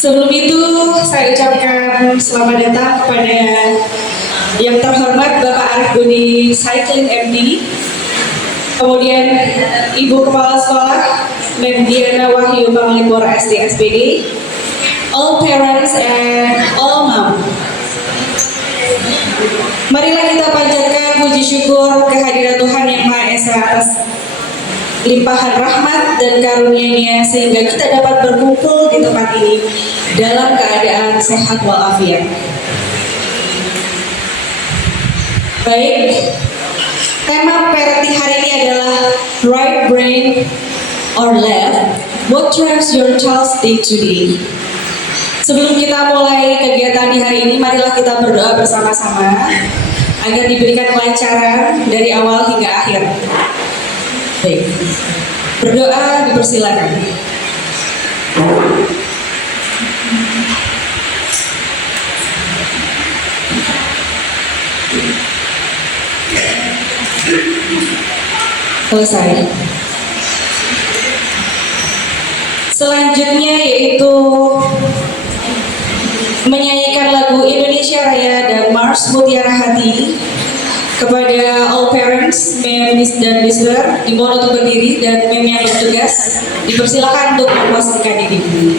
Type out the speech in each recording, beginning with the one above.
Sebelum itu, saya ucapkan selamat datang kepada yang terhormat Bapak Arif Budi Cycling MD, kemudian Ibu Kepala Sekolah Mem Diana Wahyu Panglipur SD SPD, all parents and all mom. Marilah kita panjatkan puji syukur kehadiran Tuhan Yang Maha Esa atas limpahan rahmat dan karunia-Nya sehingga kita dapat berkumpul di tempat ini dalam keadaan sehat walafiat. Baik, tema parenting hari ini adalah right brain or left, what drives your child's day to day. Sebelum kita mulai kegiatan di hari ini, marilah kita berdoa bersama-sama agar diberikan kelancaran dari awal hingga akhir. Baik, berdoa dipersilakan. Selesai. Selanjutnya yaitu menyanyikan lagu Indonesia Raya dan Mars Mutiara Hati. Kepada all parents, Mem dan Mister, dimohon untuk berdiri dan Mem yang bertugas dipersilakan untuk memposisikan diri.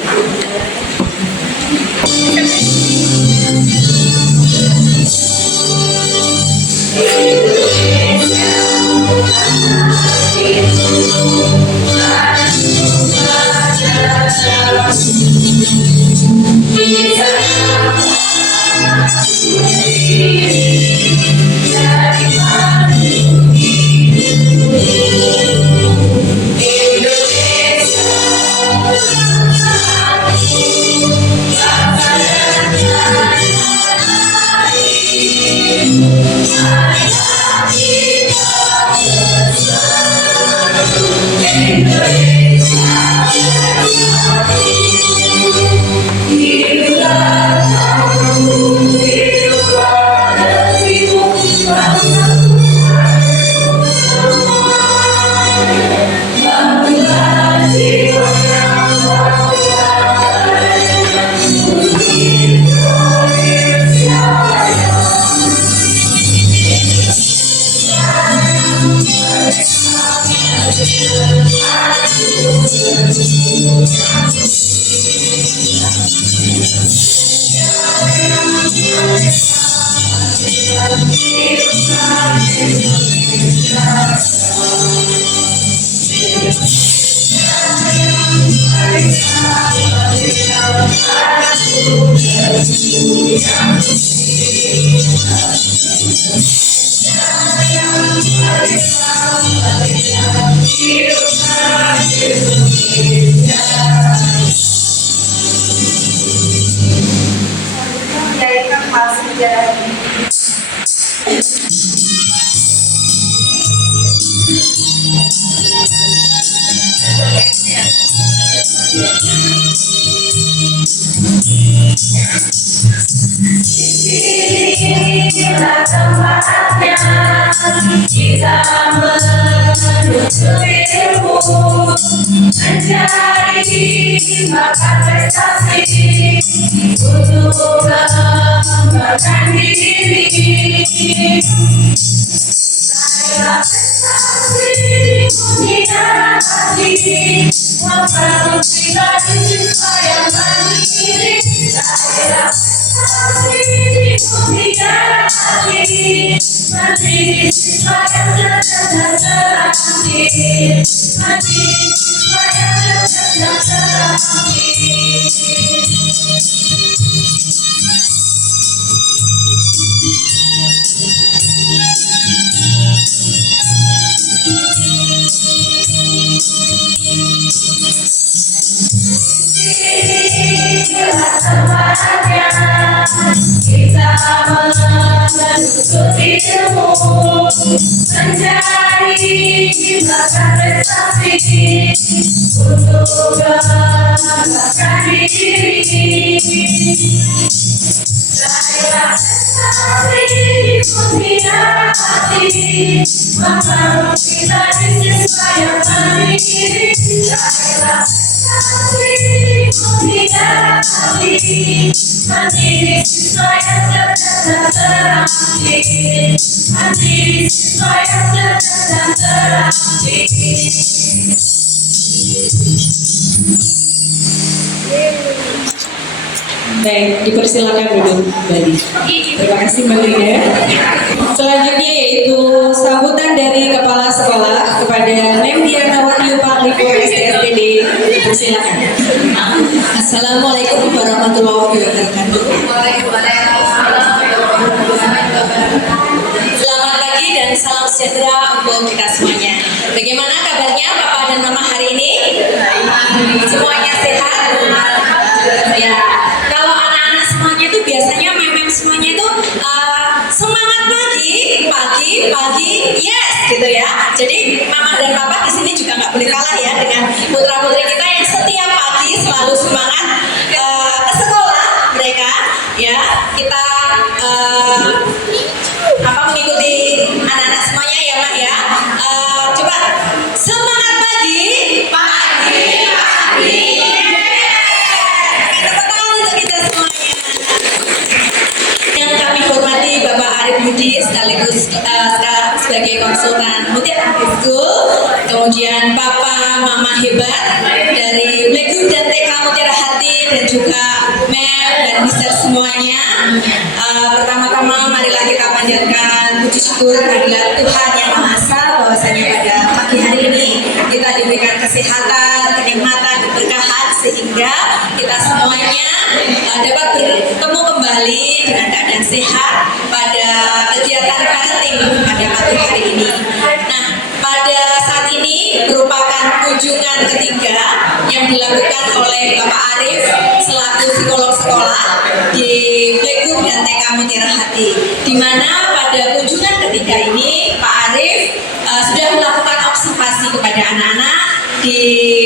Kita menuntut ilmu, mencari bakat prestasi untuk mengembangkan diri. Saya prestasi di dunia hati, membangun pribadi siswa yang mandiri. Saya prestasi di dunia hati, menjadi siswa yang cerdas dan terampil. Menjadi siswa yang cerdas dan terampil. Kita menuntut ilmu, mencari bakat prestasi untuk mengembangkan diri. Saya prestasi di dunia hati, membangun pribadi siswa yang mandiri. Saya Baik, dipersilakan duduk kembali. Terima kasih Mbak Lina. Selanjutnya yaitu sambutan dari Kepala Sekolah kepada Mem Diana Wahyu Paklipo STSDD. Dipersilakan. Assalamualaikum warahmatullahi wabarakatuh. Selamat pagi dan salam sejahtera untuk kita semuanya. Bagaimana kabarnya Bapak dan Mama hari ini? Semuanya sehat? Ya. Kalau anak-anak semuanya itu biasanya mem semuanya itu semangat pagi, yes gitu ya. Jadi Mama dan Papa di sini juga nggak boleh kalah ya dengan putra-putri kita yang setiap pagi selalu semangat ke sekolah mereka ya. Kita mengikuti anak-anak semuanya ya Mak ya. Coba semangat pagi. Tepuk tangan untuk kita semuanya. Yang kami hormati Bapak Arif Budi sekaligus sebagai konsultan Mutiara School, kemudian Papa Mama hebat dari Playgroup dan TK Mutiara Hati, dan juga Mem dan Mister semuanya. Pertama-tama marilah kita panjatkan puji syukur kehadirat Tuhan Yang Maha Esa bahwasanya pada pagi hari ini kita diberikan kesehatan, kenikmatan, keberkahan sehingga kita semuanya dapat bertemu kembali dengan keadaan sehat pada kegiatan parenting pada pagi hari ini. Nah, pada saat ini merupakan kunjungan ketiga yang dilakukan oleh Bapak Arif selaku psikolog sekolah di Playgroup dan TK Mutiara Hati, di mana pada kunjungan ketiga ini Pak Arif sudah melakukan observasi kepada anak-anak di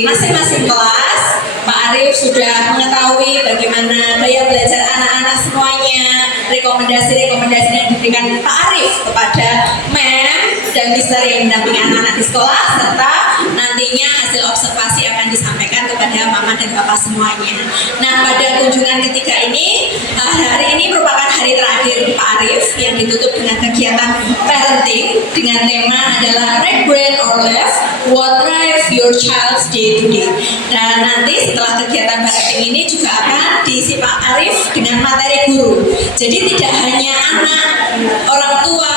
masing-masing kelas. Pak Arif sudah mengetahui bagaimana gaya belajar anak-anak semuanya, rekomendasi-rekomendasi yang diberikan Pak Arif kepada Mem dan Mister yang mendampingi anak-anak di sekolah, serta nantinya hasil observasi akan disampaikan kepada Mama dan Papa semuanya. Nah, pada kunjungan ketiga ini, hari ini merupakan hari terakhir Pak Arif yang ditutup dengan kegiatan parenting dengan tema adalah right brain or left, what drives your child's day to day. Dan nanti setelah kegiatan parenting ini juga akan diisi Pak Arif dengan materi guru. Jadi tidak hanya anak, orang tua,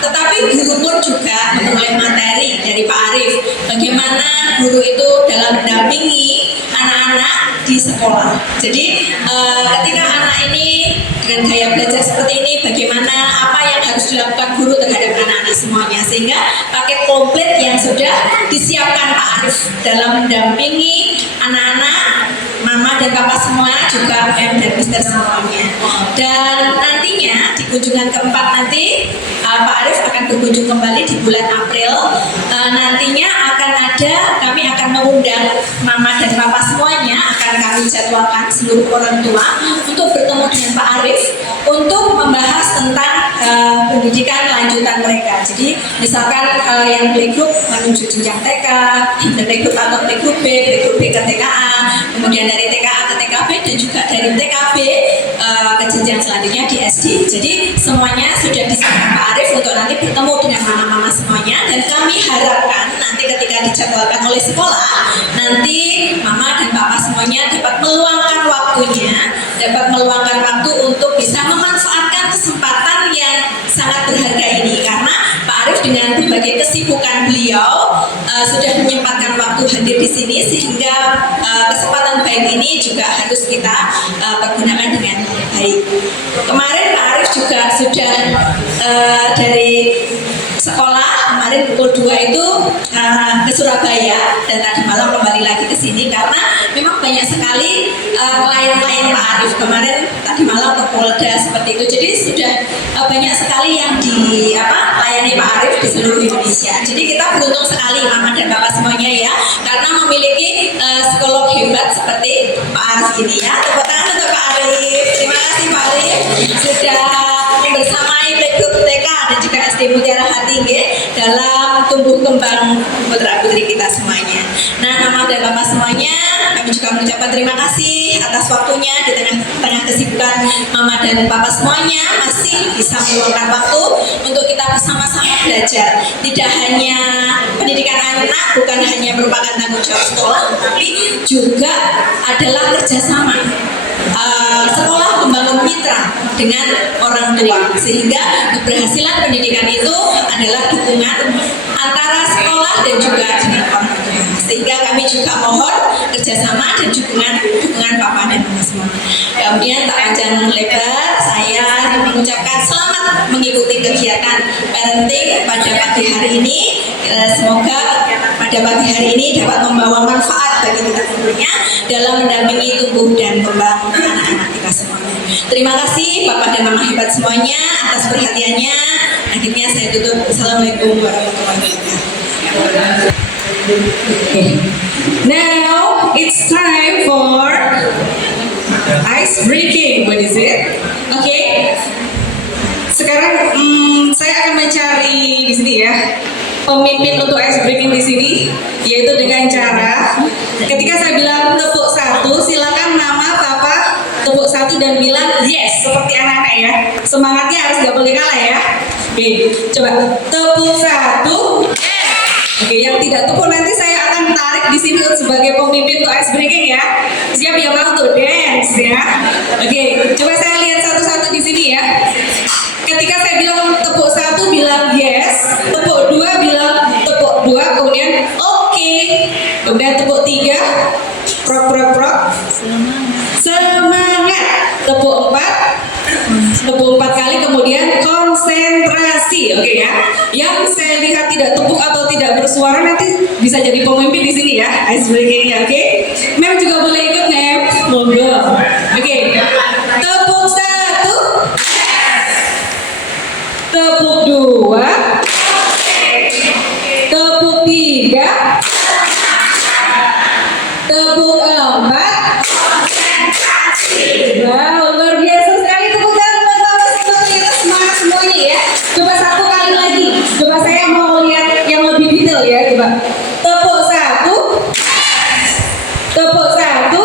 tetapi guru pun juga memperoleh materi dari Pak Arif. Bagaimana guru itu dalam mendampingi anak-anak di sekolah. Jadi ketika anak ini dengan gaya belajar seperti ini, bagaimana apa yang harus dilakukan guru terhadap anak-anak semuanya, sehingga paket komplit yang sudah disiapkan Pak Arif dalam mendampingi anak-anak, Mama dan Papa semua, juga Mem dan Mister semuanya. Dan nantinya di kunjungan keempat nanti Pak Arif akan berkunjung kembali di bulan April. Nantinya kami akan mengundang Mama dan Papa semuanya, akan kami jadwalkan seluruh orang tua untuk bertemu dengan Pak Arif untuk membahas tentang pendidikan lanjutan mereka. Jadi misalkan yang playgroup menuju jenjang TK, playgroup atau playgroup B ke TKA, kemudian dari TKA ke TKB, dan juga dari TKB ke jenjang selanjutnya di SD. Jadi semuanya sudah disiapkan Pak Arif untuk nanti bertemu dengan mama-mama semuanya, dan kami harapkan nanti ketika dijadwalkan oleh sekolah, nanti Mama dan Papa semuanya dapat meluangkan waktunya, dapat meluangkan waktu untuk bisa memanfaatkan kesempatan yang sangat berharga ini, karena Pak Arif dengan berbagai kesibukan beliau sudah menyempatkan waktu hadir di sini, sehingga kesempatan baik ini juga harus kita pergunakan dengan baik. Kemarin Pak Arif juga sudah dari sekolah kemarin pukul 2 itu ke Surabaya, dan tadi malam kembali lagi ke sini karena memang banyak sekali klien-klien Pak Arif. Kemarin tadi malam ke Polda seperti itu. Jadi sudah banyak sekali yang dilayani Pak Arif di seluruh Indonesia. Jadi kita beruntung sekali Mama dan Bapak semuanya ya, karena memiliki psikolog hebat seperti Pak Arif ini ya. Tepuk tangan untuk Pak Arif. Terima kasih Pak Arif sudah membersamai Playgroup TK dan juga SD Mutiara secara hati nggih, dalam tumbuh kembang putra putri kita semuanya. Nah, Mama dan Bapak semuanya, kami juga mengucapkan terima kasih atas waktunya di tengah kesibukan Mama dan Papa semuanya masih bisa meluangkan waktu untuk kita bersama-sama belajar. Tidak hanya pendidikan anak bukan hanya merupakan tanggung jawab sekolah, tapi juga adalah kerjasama. Sekolah membangun mitra dengan orang tua, sehingga keberhasilan pendidikan itu adalah dukungan antara sekolah dan juga dengan orang tua. Sehingga kami juga mohon kerjasama dan dukungan Papa dan Mama semua. Kemudian tak panjang lebar, saya mengucapkan selamat mengikuti kegiatan parenting pada pagi hari ini. Semoga pada pagi hari ini dapat membawa manfaat bagi kita semuanya dalam mendampingi tumbuh dan kembang anak-anak kita semuanya. Terima kasih Bapak dan Mama hebat semuanya atas perhatiannya. Akhirnya saya tutup. Assalamualaikum warahmatullahi wabarakatuh. Now it's time for ice breaking. What is it? Okay. Sekarang saya akan mencari di sini ya pemimpin untuk ice breaking di sini, yaitu dengan cara ketika saya bilang tepuk satu, silakan Mama, Papa tepuk satu dan bilang yes seperti anak-anak ya. Semangatnya harus gak boleh kalah ya. Oke, coba tepuk satu. Oke, yang tidak tepuk nanti saya akan tarik di sini sebagai pemimpin untuk ice breaking ya. Siap yang mau tuh dance ya. Oke, coba saya lihat satu-satu di sini ya. Ketika saya bilang tepuk satu bilang yes, tepuk dua bilang tepuk dua, kemudian oke, kemudian tepuk tiga, prok prok prok, semangat, tepuk empat kali, kemudian konsentrasi, oke ya. Yang saya lihat tidak tepuk atau tidak bersuara nanti bisa jadi pemimpin di sini ya, ice breakingnya, oke. Mem juga boleh ikut Mem, monggo, oke. Tepuk satu. Tepuk dua, tepuk tiga, tepuk empat. Wow, luar biasa sekali, tepuk tangan buat Bapak kita semangat semuanya ya. Coba satu kali lagi, coba saya mau lihat yang lebih detail ya, coba. Tepuk satu, tepuk satu,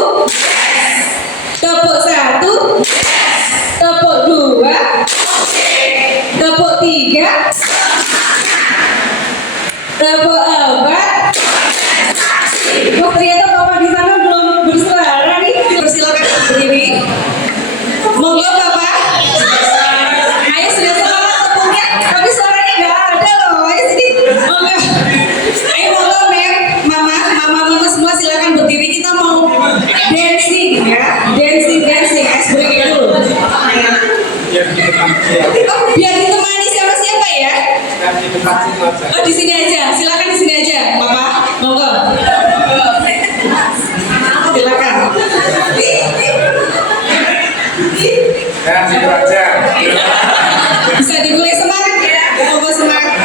tepuk satu, tepuk dua, tepuk tiga, tepuk empat. Oh, ternyata Bapak di sana belum bersuara nih. Persilakan berdiri. Monggo Bapak. Ayo sudah semangat tepuknya, tapi suaranya nggak ada loh. Ayo sini. Monggo. Ayo monggo Mem, Mama semua silakan berdiri. Kita mau dancing ya, dancing. Ice breaking dulu. Oh, biar ditemani siapa-siapa ya. Oh, di sini aja. Silakan di sini aja, Bapak. Monggo. Silakan. Bisa dimulai semangat ya. Monggo semangat.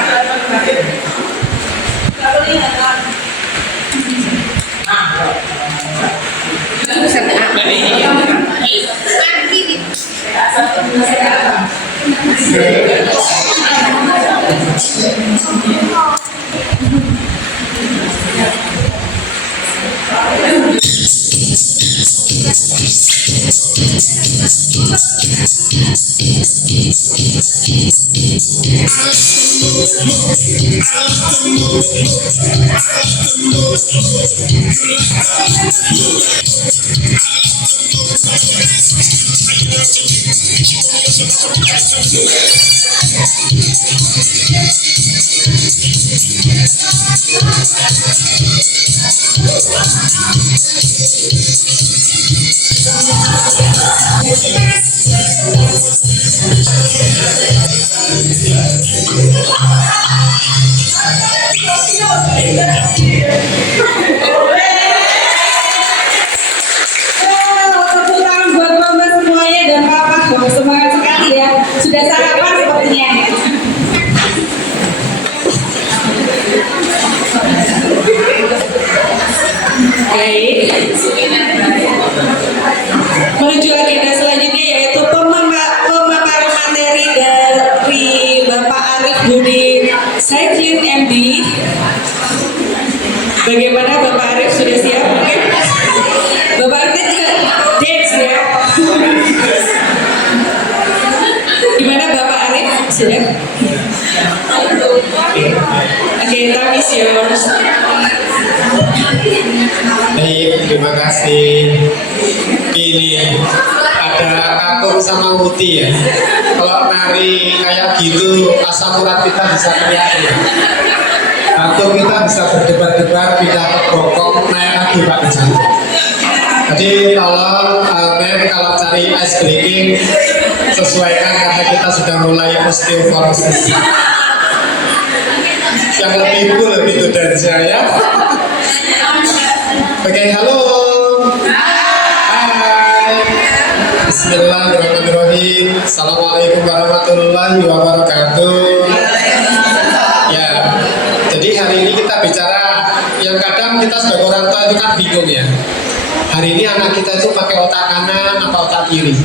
Tepuk tangan buat Mama semuanya dan Papa. Semangat sekali ya. Sudah sarapan sepertinya. Baik. Menuju agenda selanjutnya yaitu pemaparan materi dari Bapak Arif Budi Thank you MD. Bagaimana Bapak Arif, sudah siap mungkin? Bapak Arif dance ya. Gimana Bapak Arif? Sudah? Oke, time is yours. Baik, terima kasih. Ini ada Akum sama Uti ya. Kalau nari kayak gitu, asam urat kita bisa kelihatan. Atau kita bisa berdebat-debat, pindah ke bokong, naik lagi Pak di sana. Jadi tolong Mem kalau cari ice breaking sesuaikan karena kita sudah mulai osteoporosis. Yang lebih cool gitu dari saya. Oke, halo. Hai. Bismillahirrahmanirrahim. Assalamualaikum warahmatullahi wabarakatuh. Ya, jadi hari ini kita bicara yang kadang kita sebagai orang tua itu kan bingung ya. Hari ini anak kita itu pakai otak kanan apa otak kiri?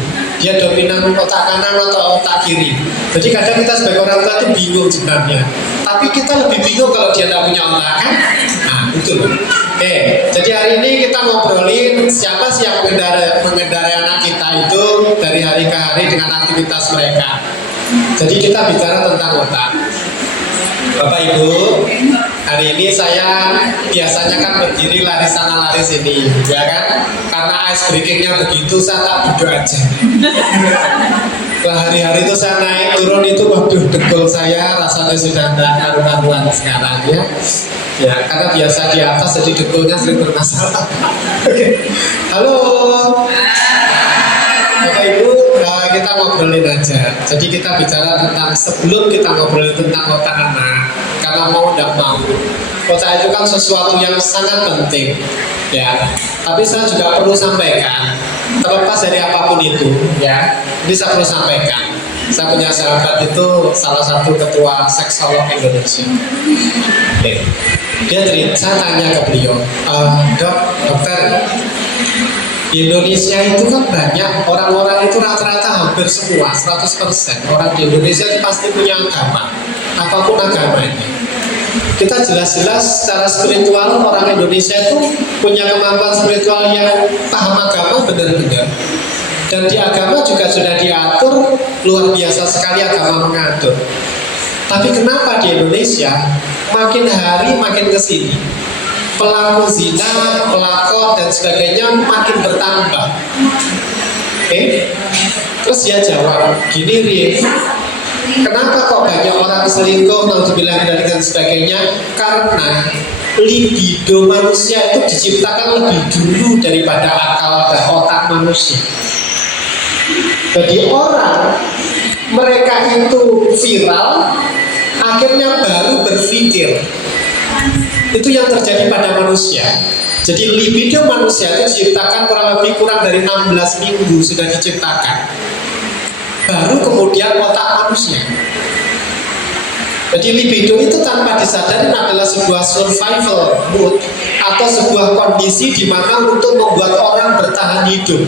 Dia dominan otak kanan atau otak kiri? Jadi kadang kita sebagai orang tua itu bingung sebenarnya. Tapi kita lebih bingung kalau dia tidak punya otak kan? Nah, betul. Oke, jadi hari ini kita ngobrolin siapa sih yang mengendarai anak kita itu dari hari ke hari dengan aktivitas mereka. Jadi kita bicara tentang otak. Bapak Ibu, hari ini saya biasanya kan berdiri lari sana lari sini, ya kan? Karena ice breakingnya begitu, saya tak duduk aja. Lah hari-hari itu saya naik turun itu, waduh dengkul saya rasanya sudah tidak karu-karuan sekarang ya. Ya, karena biasa di atas jadi dengkulnya sering bermasalah. Halo. Bapak Ibu, kita ngobrolin aja. Jadi kita bicara tentang sebelum kita ngobrolin tentang otak anak, karena mau tidak mau, otak itu kan sesuatu yang sangat penting, ya. Tapi saya juga perlu sampaikan, terlepas dari apapun itu, ya. Ini saya perlu sampaikan. Saya punya sahabat itu salah satu ketua seksolog Indonesia. Oke. Dia cerita, saya tanya ke beliau, dokter. Di Indonesia itu kan banyak orang-orang itu rata-rata hampir semua 100% orang di Indonesia itu pasti punya agama, apapun agamanya. Kita jelas-jelas secara spiritual orang Indonesia itu punya kemampuan spiritual yang paham agama benar-benar. Dan di agama juga sudah diatur, luar biasa sekali agama mengatur. Tapi kenapa di Indonesia makin hari makin kesini pelaku zina, pelakor dan sebagainya makin bertambah. Oke? Terus dia jawab, gini Rif, kenapa kok banyak orang selingkuh, naudzubillah dan sebagainya? Karena libido manusia itu diciptakan lebih dulu daripada akal dan otak manusia. Jadi orang mereka itu viral, akhirnya baru berpikir. Itu yang terjadi pada manusia. Jadi libido manusia itu diciptakan kurang dari 16 minggu sudah diciptakan. Baru kemudian otak manusia. Jadi libido itu tanpa disadari adalah sebuah survival mood atau sebuah kondisi di mana untuk membuat orang bertahan hidup.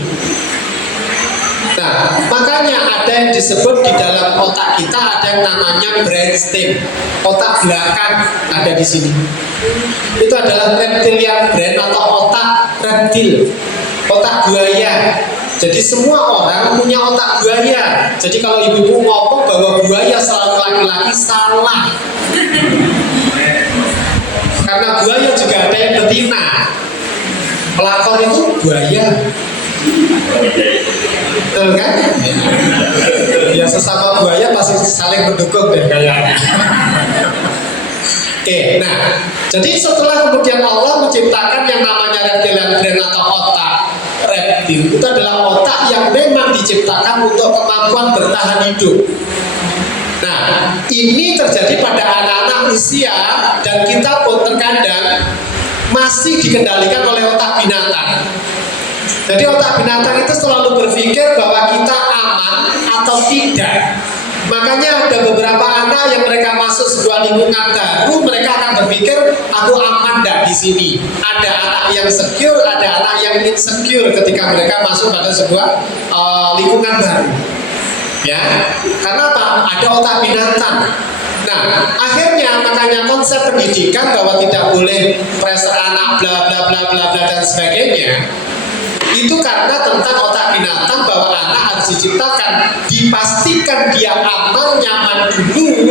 Nah, makanya ada yang disebut di dalam otak kita ada yang namanya brainstem, otak belakang ada di sini. Itu adalah reptilian brain atau otak reptil, otak buaya. Jadi semua orang punya otak buaya. Jadi kalau ibu-ibu ngomong bahwa buaya selalu laki-laki, salah. Karena buaya juga ada yang betina. Pelakor itu buaya. Betul kan? Ya sesama buaya pasti saling mendukung deh kayaknya. Oke, nah jadi setelah kemudian Allah menciptakan yang namanya reptilian brain atau otak reptil, itu adalah otak yang memang diciptakan untuk kemampuan bertahan hidup. Nah, ini terjadi pada anak-anak usia dan kita pun terkadang masih dikendalikan oleh otak binatang. Jadi otak binatang itu selalu berpikir bahwa kita aman atau tidak. Makanya ada beberapa anak yang mereka masuk sebuah lingkungan baru, mereka akan berpikir aku aman tidak di sini. Ada anak yang secure, ada anak yang insecure ketika mereka masuk pada sebuah lingkungan baru. Ya, karena apa? Ada otak binatang. Nah, akhirnya konsep pendidikan bahwa tidak boleh pressure anak bla bla bla bla bla dan sebagainya, itu karena tentang otak binatang bahwa anak harus diciptakan, dipastikan dia aman nyaman dulu.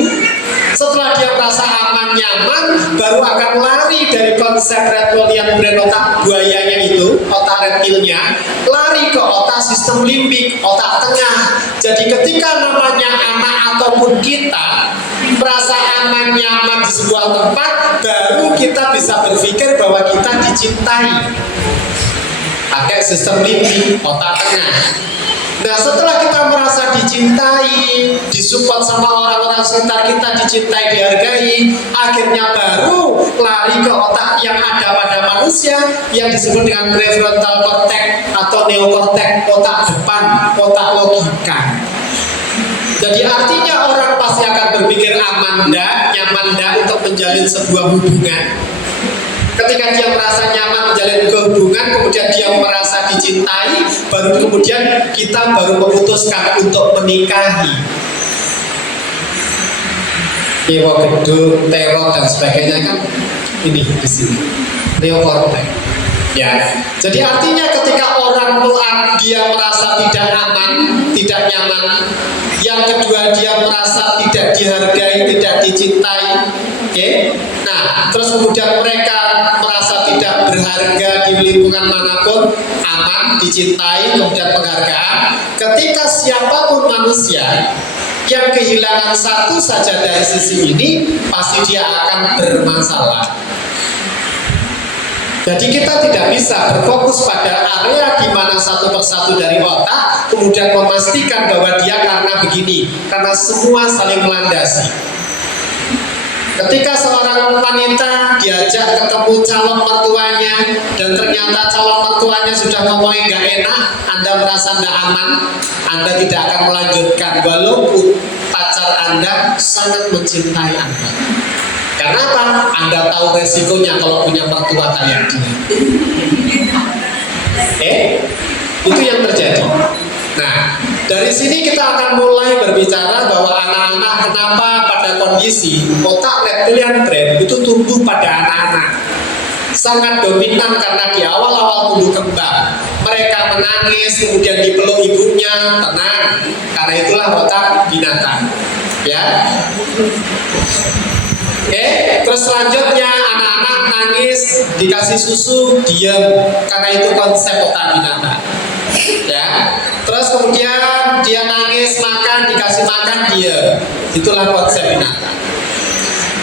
Setelah dia merasa aman nyaman, baru akan lari dari konsep reptilian brain, otak buayanya itu, otak reptilnya, lari ke otak sistem limbik, otak tengah. Jadi ketika namanya anak ataupun kita merasa aman nyaman di sebuah tempat, baru kita bisa berpikir bahwa kita dicintai. Pakai sistem limbik, otak tengah. Nah, setelah kita merasa dicintai, disupport sama orang-orang sekitar kita, dicintai, dihargai, akhirnya baru lari ke otak yang ada pada manusia yang disebut dengan prefrontal cortex atau neokortex, otak depan, otak logika. Jadi artinya orang pasti akan berpikir aman dah, nyaman dah untuk menjalin sebuah hubungan. Ketika dia merasa nyaman menjalin hubungan, kemudian dia merasa dicintai, baru kemudian kita baru memutuskan untuk menikahi. Dewa gedung, teror dan sebagainya kan ini di sini. Neokortex. Ya. Jadi artinya ketika orang dia merasa tidak aman, tidak nyaman, yang kedua dia merasa tidak dihargai, tidak dicintai. Oke. Nah, terus kemudian mereka merasa tidak berharga di lingkungan manapun, aman, dicintai, kemudian penghargaan. Ketika siapapun manusia yang kehilangan satu saja dari sisi ini, pasti dia akan bermasalah. Jadi kita tidak bisa berfokus pada area di mana satu persatu dari otak, kemudian memastikan bahwa dia karena begini, karena semua saling melandasi. Ketika seorang wanita diajak ketemu calon mertuanya dan ternyata calon mertuanya sudah ngomongin gak enak, Anda merasa tidak aman, Anda tidak akan melanjutkan walaupun pacar Anda sangat mencintai Anda. Karena apa? Anda tahu resikonya kalau punya mertua kayak dia. Itu yang terjadi. Nah, dari sini kita akan mulai berbicara bahwa anak-anak kenapa pada kondisi otak reptilian brain itu tumbuh pada anak-anak sangat dominan karena di awal-awal tumbuh kembang mereka menangis, kemudian dipeluk ibunya, tenang, karena itulah otak binatang. Ya. Terus selanjutnya anak-anak nangis, dikasih susu, diam, karena itu konsep otak binatang. Ya. Terus kemudian dia nangis, makan, dikasih makan, diam. Itulah konsep binatang.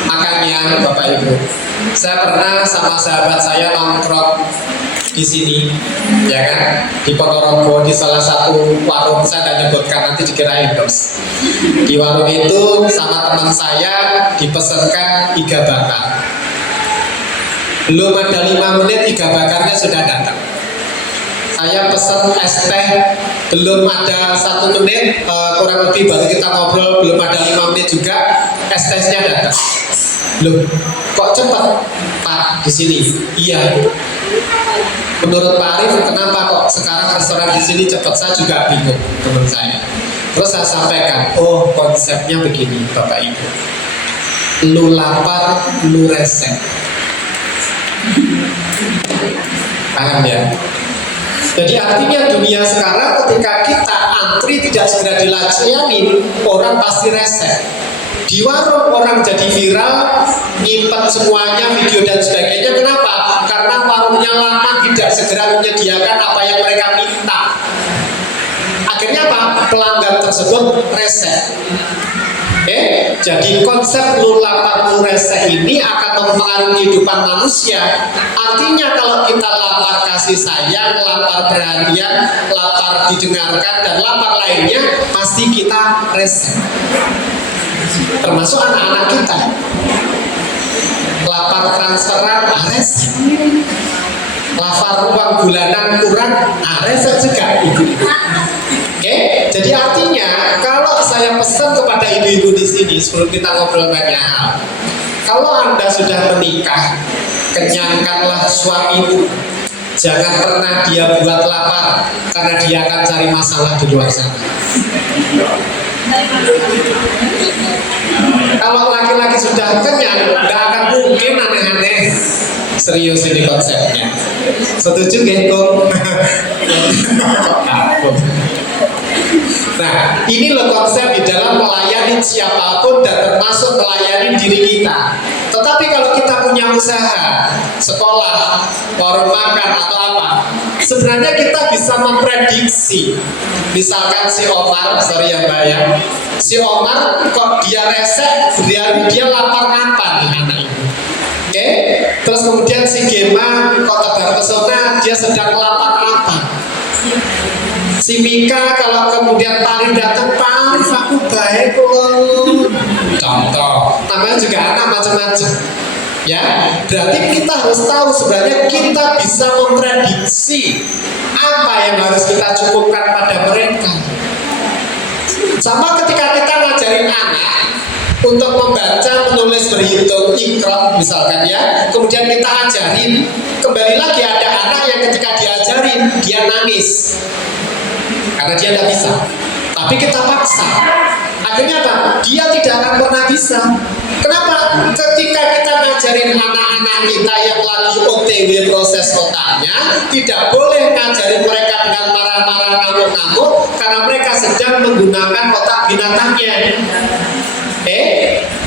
Makanya Bapak Ibu, saya pernah sama sahabat saya nongkrong di sini, ya kan, di Ponorogo, di salah satu warung, saya tidak nyebutkan nanti dikira endorse. Di warung itu sama teman saya dipesankan iga bakar. Belum ada 5 menit iga bakarnya sudah datang. Saya pesan es teh, belum ada 1 menit, kurang lebih baru kita ngobrol, belum ada 5 menit juga es tehnya datang. Loh, kok cepat Pak di sini? Iya. Menurut Pak Arif, kenapa kok sekarang restoran di sini cepat? Saya juga bingung, teman saya. Terus saya sampaikan, oh konsepnya begini Bapak Ibu. Lu lapar, lu resek. Paham ya? Jadi artinya dunia sekarang ketika kita antri tidak segera dilayani, orang pasti resek. Di warung orang jadi viral, nyimpen semuanya, video dan sebagainya. Kenapa? Karena warungnya lama tidak segera menyediakan apa yang mereka minta. Akhirnya apa? Pelanggan tersebut resek. Jadi konsep lu lapar lu resek ini akan mempengaruhi kehidupan manusia. Artinya kalau kita lapar kasih sayang, lapar perhatian, lapar didengarkan, dan lapar lainnya, pasti kita resek. Termasuk anak-anak kita. Lapar transferan, resek. Lapar uang bulanan kurang, resek juga ibu-ibu. Jadi artinya kalau saya pesan kepada ibu-ibu di sini sebelum kita ngobrol banyak hal, kalau Anda sudah menikah, kenyangkanlah suamimu. Jangan pernah dia buat lapar, karena dia akan cari masalah di luar sana. Kalau laki-laki sudah kenyang, nggak akan mungkin aneh-aneh, serius ini konsepnya. Setuju nggih, Kok? Kok takut? Nah, ini loh konsep di dalam melayani siapapun dan termasuk melayani diri kita. Tetapi kalau kita punya usaha, sekolah, warung makan atau apa, sebenarnya kita bisa memprediksi. Misalkan si Omar, sorry ya Mbak ya, si Omar kok dia resek, dia lapar apa nih anak ini. Oke, terus kemudian si Gema kok tegar pesona, dia sedang lapar-lapar. Si Mika kalau kemudian Paris datang, Paris aku baik kok. Contoh, namanya juga anak macam-macam. Ya, berarti kita harus tahu sebenarnya kita bisa memprediksi apa yang harus kita cukupkan pada mereka. Sama ketika kita ngajarin anak untuk membaca, menulis, berhitung, ikrar misalkan ya, kemudian kita ajarin, kembali lagi ada anak yang ketika diajarin dia nangis karena dia tidak bisa, tapi kita paksa, akhirnya apa? Dia tidak akan pernah bisa. Kenapa? Ketika kita ngajarin anak-anak kita yang lagi OTW proses otaknya, tidak boleh ngajarin mereka dengan marah-marah, ngamuk-ngamuk, karena mereka sedang menggunakan otak binatangnya.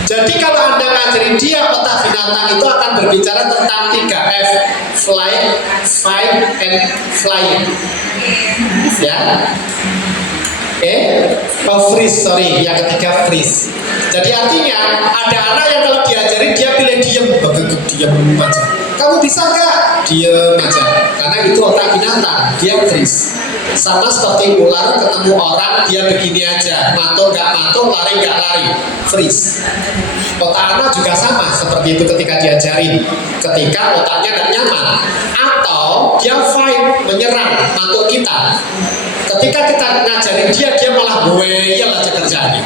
Jadi kalau Anda ngajarin dia, otak binatang itu akan berbicara tentang 3F, flight, fight, and flying. Ya, freeze, sorry, yang ketiga freeze. Jadi artinya ada anak yang kalau diajarin dia pilih diem aja. Kamu bisa nggak? Diem aja. Karena itu otak binatang, dia freeze. Sama seperti ular ketemu orang dia begini aja, matuk nggak matuk, lari nggak lari, freeze. Otak anak juga sama seperti itu ketika diajarin. Ketika otaknya nggak nyaman atau dia fight, menyerang, matuk kita. Ketika kita ngajarin dia malah ngeyel aja kerjaannya.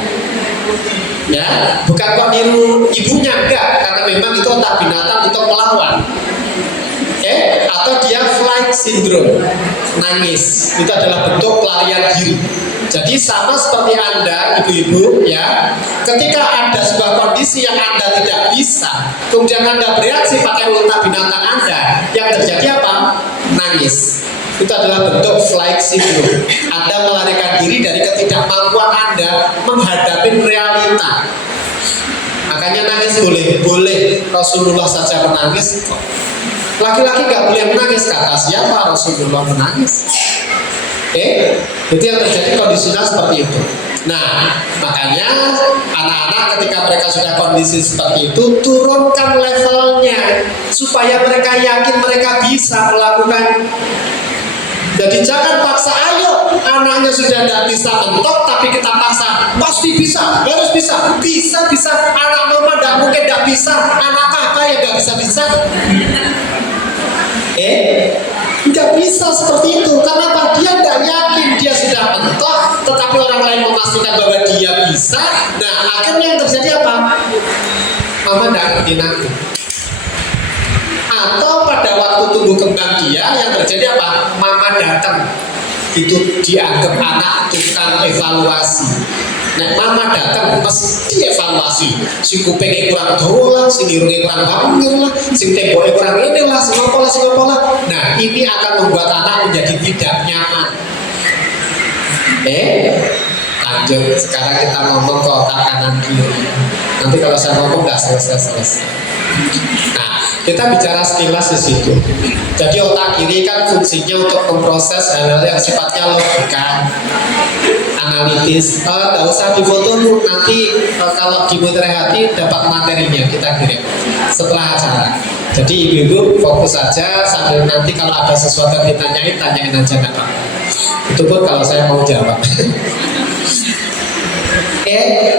Ya, bukan kok niru ibunya, enggak, karena memang itu otak binatang untuk melawan. Atau dia flight syndrome, nangis, itu adalah bentuk pelarian diri. Jadi sama seperti Anda, ibu-ibu, ya, ketika ada sebuah kondisi yang Anda tidak bisa, kemudian Anda bereaksi pakai otak binatang Anda, yang terjadi apa? Nangis. Itu adalah bentuk flight syndrome. Anda melarikan diri dari ketidakmampuan Anda menghadapi realita. Makanya nangis boleh. Rasulullah saja menangis. Laki-laki nggak boleh menangis, kata siapa? Rasulullah menangis. Itu yang terjadi kondisional seperti itu. Nah, makanya anak-anak ketika mereka sudah kondisi seperti itu, turunkan levelnya supaya mereka yakin mereka bisa melakukan. Jadi jangan paksa, ayo, anaknya sudah tidak bisa mentok, tapi kita paksa, pasti bisa, harus bisa, bisa, anak mama tidak mungkin tidak bisa, anak kakak yang nggak bisa. Nggak bisa seperti itu, karena apa? Dia tidak yakin dia sudah mentok, tetapi orang lain memastikan bahwa dia bisa. Nah, akhirnya yang terjadi apa? Mama tidak ngerti nanti. Atau pada waktu tumbuh kembang dia, yang terjadi apa? Mama datang, itu dianggap anak tukang evaluasi. Nah, mama datang mesti evaluasi. Si kupingnya kurang doang, si nirungnya kurang banget lah, si temboknya kurang ini lah, si ngopo lah. Nah, ini akan membuat anak menjadi tidak nyaman. Lanjut, sekarang kita ngomong ke otak kanan kiri. Nanti kalau saya ngomong nggak selesai. Nah, kita bicara sekilas di situ. Jadi otak kiri kan fungsinya untuk memproses hal-hal yang sifatnya logika, analitis. Nggak usah difoto Bu, nanti kalau di Mutiara Hati dapat materinya kita kirim setelah acara. Jadi ibu-ibu fokus saja sambil nanti kalau ada sesuatu yang tanyain aja nggak apa. Itu pun kalau saya mau jawab.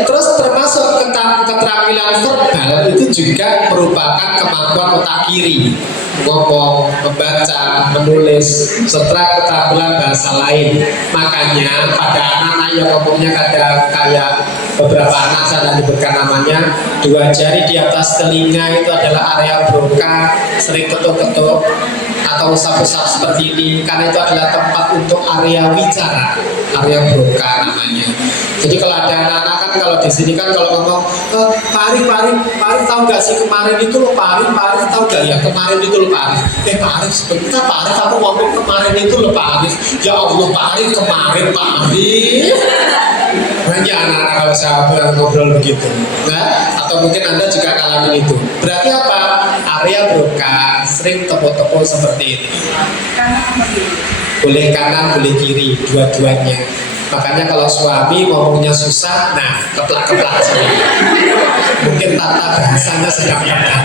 Terus termasuk keterampilan verbal itu juga merupakan kemampuan otak kiri, ngomong, membaca, menulis, serta keterampilan bahasa lain. Makanya pada anak-anak yang ngomongnya kadang kayak beberapa anak saya menyebutkan namanya, 2 jari di atas telinga itu adalah area broca, sering ketuk-ketuk, atau atau usap-usap seperti ini, karena itu adalah tempat untuk area wicara, area broka namanya. Jadi kalau ada anak-anak kan kalau di sini kan kalau ngomong Pak Arif tahu gak sih kemarin itu loh Pak Arif tahu gak ya kemarin itu loh Pak Arif sebentar Pak Arif aku ngomong kemarin itu loh Pak Arif, ya Allah Pak Arif kemarin Pak Arif. Banyak anak-anak kalau saya ngobrol begitu, nah, atau mungkin Anda juga ngalamin itu. Berarti apa? Area broka sering tepuk-tepuk seperti ini. Boleh kanan, boleh kiri, dua-duanya. Makanya kalau suami ngomongnya susah, nah keplak-keplak semua. Mungkin tata bahasanya sedang keplak.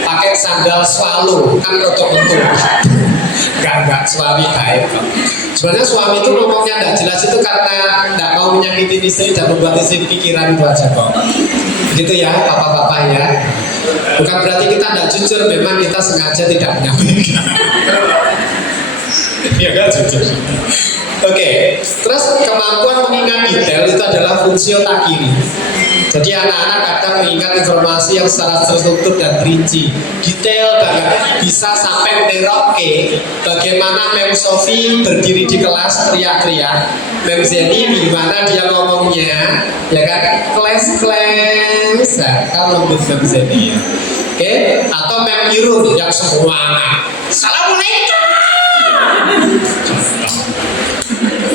Pakai sandal swallow, kan rotok-rotok. Enggak, suami baik kok. Sebenarnya suami itu ngomongnya enggak jelas itu karena enggak mau menyakiti istri dan membuat istri pikiran itu aja kok. Gitu ya, bapak-bapak ya. Bukan berarti kita enggak jujur, memang kita sengaja tidak menyampaikan. Ya kan jujur. Oke, terus kemampuan mengingat detail itu adalah fungsi otak kiri. Jadi anak-anak kadang mengingat informasi yang secara terstruktur dan rinci, detail banget, bisa sampai meneroke bagaimana Mem Sofi berdiri di kelas teriak-teriak, Mem Zeni gimana dia ngomongnya, ya kan, kles-kles, kan lembut Mem Zeni ya. Oke, atau Mem Irun yang semangat, Assalamualaikum.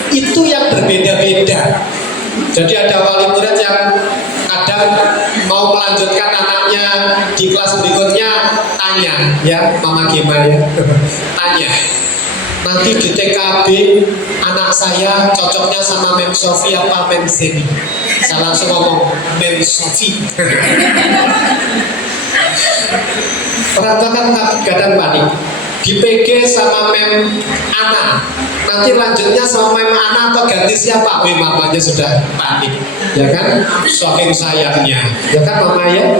Itu yang berbeda-beda. Jadi ada wali murid yang kadang mau melanjutkan anaknya di kelas berikutnya, tanya ya Mama Gema ya, tanya nanti di TKB anak saya cocoknya sama Mem Sofi apa Mem Zeni. Saya langsung ngomong Mem Sofi. Orang tua kan kadang panik, di PG sama Mem Ana, nanti lanjutnya sama Mem Ana atau ganti siapa? Mamanya sudah panik, ya kan? Saking sayangnya, ya kan Mama ya?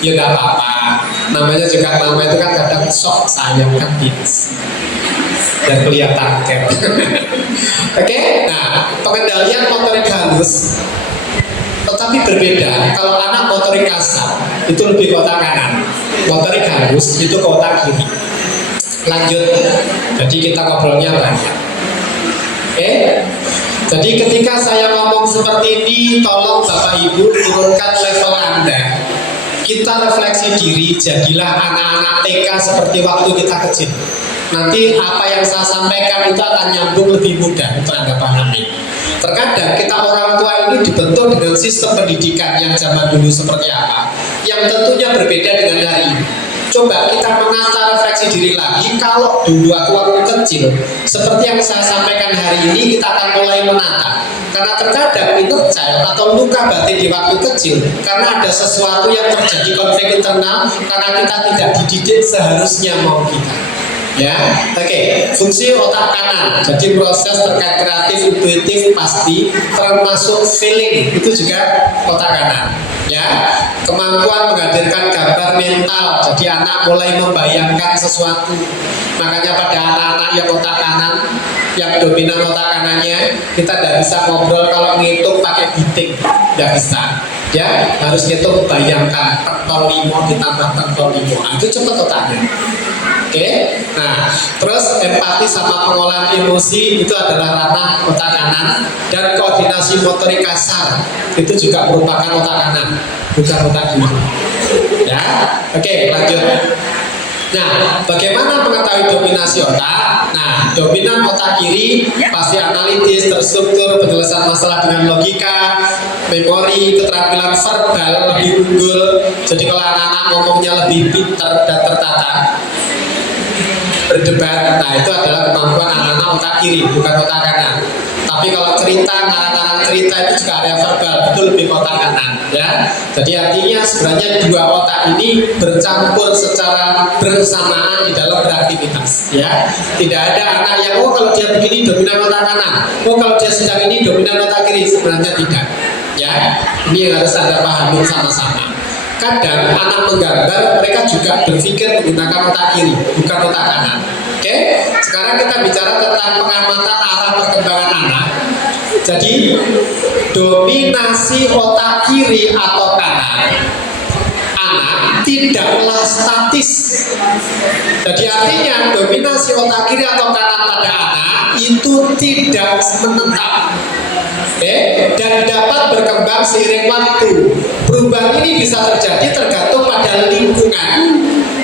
Ya enggak apa-apa, namanya juga mama itu kan kadang sok sayang kan kids dan kelihatan care. Oke, nah pengendalian motorik halus tetapi berbeda. Kalau anak motorik kasar itu lebih ke otak kanan, motorik halus itu ke otak kiri. Lanjut, jadi kita ngobrolnya banyak. Oke, jadi ketika saya ngomong seperti ini, tolong Bapak Ibu turunkan level Anda. Kita refleksi diri, jadilah anak-anak TK seperti waktu kita kecil. Nanti apa yang saya sampaikan itu akan nyambung lebih mudah untuk Anda pahami. Terkadang kita orang tua ini dibentuk dengan sistem pendidikan yang zaman dulu seperti apa, yang tentunya berbeda dengan hari ini. Coba kita menata refleksi diri lagi. Kalau dulu aku waktu kecil seperti yang saya sampaikan hari ini, kita akan mulai menata. Karena terkadang inner child atau luka batin di waktu kecil karena ada sesuatu yang terjadi konflik internal karena kita tidak dididik seharusnya mau kita. Ya, oke. Fungsi otak kanan, jadi proses terkait kreatif, intuitif pasti, termasuk feeling itu juga otak kanan. Ya, kemampuan menghadirkan gambar mental, jadi anak mulai membayangkan sesuatu. Makanya pada anak-anak yang otak kanan, yang dominan otak kanannya, kita tidak bisa ngobrol kalau ngitung pakai biting, tidak bisa. Ya, harus ngitung bayangkan pentol 5 ditambah pentol 5, itu cepat otaknya. Oke, nah terus empati sama pengolahan emosi itu adalah ranah otak kanan, dan koordinasi motorik kasar itu juga merupakan otak kanan, bukan otak kiri. Ya, oke, lanjut. Nah, bagaimana mengetahui dominasi otak? Nah, dominan otak kiri pasti analitis, terstruktur, penyelesaian masalah dengan logika, memori, keterampilan verbal lebih unggul. Jadi kalau anak-anak ngomongnya lebih pintar dan tertata, berdebat, nah itu adalah kemampuan anak-anak otak kiri, bukan otak kanan. Tapi kalau cerita, ngarang-ngarang cerita itu juga area verbal, itu lebih otak kanan, ya. Jadi artinya sebenarnya dua otak ini bercampur secara bersamaan di dalam beraktivitas, ya. Tidak ada anak yang kalau dia begini dominan otak kanan, kalau dia sedang ini dominan otak kiri, sebenarnya tidak, ya. Ini yang harus Anda pahami sama-sama. Kadang anak menggambar, mereka juga berpikir menggunakan otak kiri, bukan otak kanan. Oke, sekarang kita bicara tentang pengamatan arah perkembangan anak. Jadi, dominasi otak kiri atau kanan anak tidaklah statis. Jadi artinya dominasi otak kiri atau kanan pada anak itu tidak menetap. Dan dapat berkembang seiring waktu. Perubahan ini bisa terjadi tergantung pada lingkungan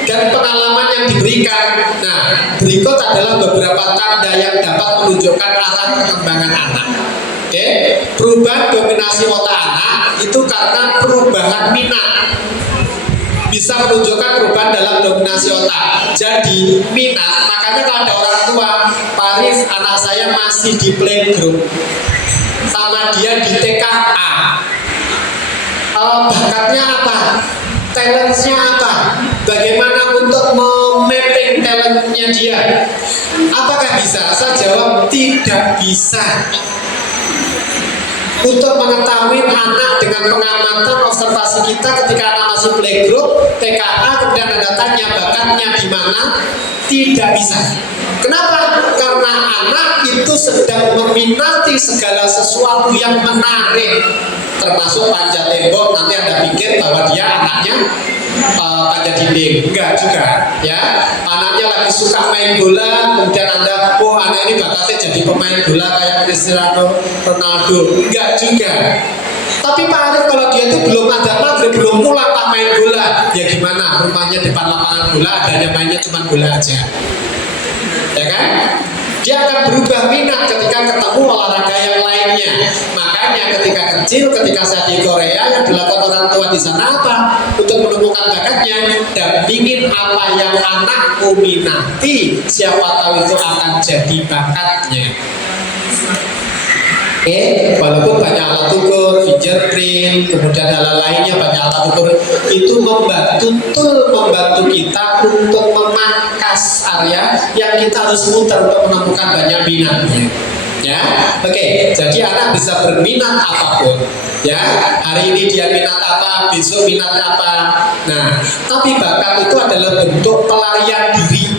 dan pengalaman yang diberikan. Nah, berikut adalah beberapa tanda yang dapat menunjukkan arah perkembangan anak. Perubahan dominasi otak anak itu karena perubahan minat. Bisa menunjukkan perubahan dalam dominasi otak. Jadi minat, makanya kalau ada orang tua, Pak Arif, anak saya masih di playgroup, sama dia di TKA, bakatnya apa? Talentnya apa? Bagaimana untuk memapping talentnya dia? Apakah bisa? Saya jawab tidak bisa. Untuk mengetahui anak dengan pengamatan observasi kita ketika anak masuk playgroup, TKA, kemudian Anda tanya bakatnya di mana, tidak bisa. Kenapa? Karena anak itu sedang meminati segala sesuatu yang menarik, termasuk panjat tembok. Nanti Anda pikir bahwa dia anaknya panjat dinding, enggak juga, ya. Anaknya lagi suka main bola, kemudian Anda, oh anak ini bakatnya jadi pemain bola kayak Cristiano Ronaldo, enggak juga. Tapi Pak Arif, kalau dia itu belum ada maghrib, belum pulang Pak main bola, ya gimana? Rumahnya depan lapangan bola, adanya mainnya cuma bola aja, ya kan? Dia akan berubah minat ketika ketemu olahraga yang lainnya. Makanya ketika kecil, ketika saya di Korea, yang dilakukan orang tua di sana apa? Untuk menemukan bakatnya, dampingin apa yang anakmu minati, siapa tahu itu akan jadi bakatnya. Walaupun banyak alat ukur, fingerprint, kemudian hal lainnya, banyak alat ukur, itu membantu kita untuk memangkas area yang kita harus muter untuk menemukan banyak minatnya. Ya, oke. Jadi anak bisa berminat apapun. Ya, hari ini dia minat apa, besok minat apa. Nah, tapi bakat itu adalah bentuk pelarian diri.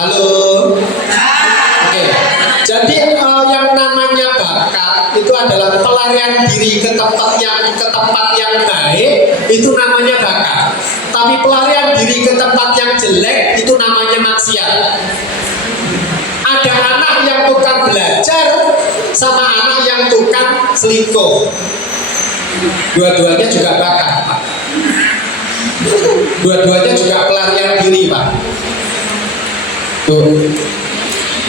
Halo. Oke. Jadi yang namanya bakat itu adalah pelarian diri ke tempat yang baik, itu namanya bakat. Tapi pelarian diri ke tempat yang jelek itu namanya maksiat. Ada anak yang tukang belajar sama anak yang tukang selingkuh. Dua-duanya juga bakat, Pak. Dua-duanya juga pelarian diri, Pak. Tuh.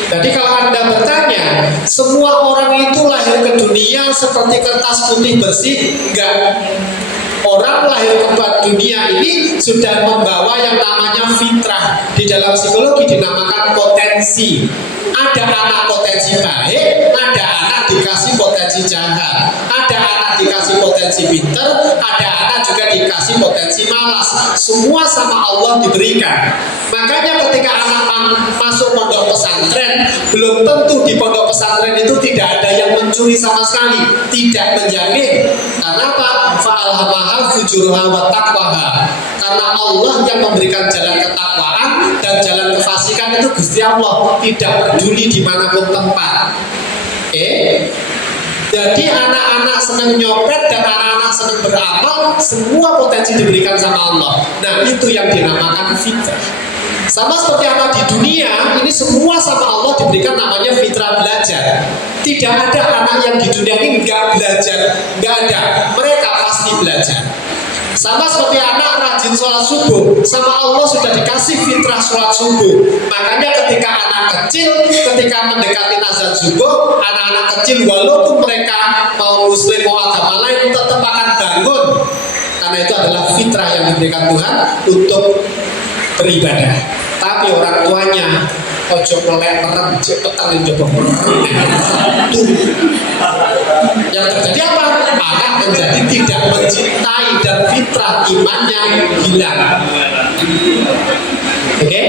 Jadi kalau Anda bertanya, semua orang itu lahir ke dunia seperti kertas putih bersih? Enggak. Orang lahir ke dunia ini sudah membawa yang namanya fitrah. Di dalam psikologi dinamakan potensi. Ada anak potensi baik, ada anak dikasih potensi jahat, ada anak dikasih potensi pinter, ada anak juga dikasih potensi malas. Semua sama Allah diberikan. Makanya ketika anak masuk pondok pesantren, belum tentu di pondok pesantren itu tidak ada yang mencuri sama sekali. Tidak menjamin. Karena apa? Fa'alhamaha fujurha wa taqwaha. Karena Allah yang memberikan jalan ketakwaan dan jalan kefasikan itu Gusti Allah, tidak peduli dimanapun tempat. Jadi anak-anak senang nyopet dan anak-anak senang beramal, semua potensi diberikan sama Allah. Nah, itu yang dinamakan fitrah. Sama seperti anak di dunia, ini semua sama Allah diberikan namanya fitrah belajar. Tidak ada anak yang di dunia ini nggak belajar, nggak ada. Mereka pasti belajar. Sama seperti anak rajin sholat subuh, sama Allah sudah dikasih fitrah sholat subuh. Makanya ketika anak kecil, ketika mendekati azan subuh, anak-anak kecil walaupun mereka mau muslim, mau agama lain, tetap akan bangun. Karena itu adalah fitrah yang diberikan Tuhan untuk beribadah. Tapi orang tuanya ojo melek merem, cepetan yang coba merem. Yang terjadi apa? Anak menjadi tidak mencintai dan fitrah imannya hilang. Oke?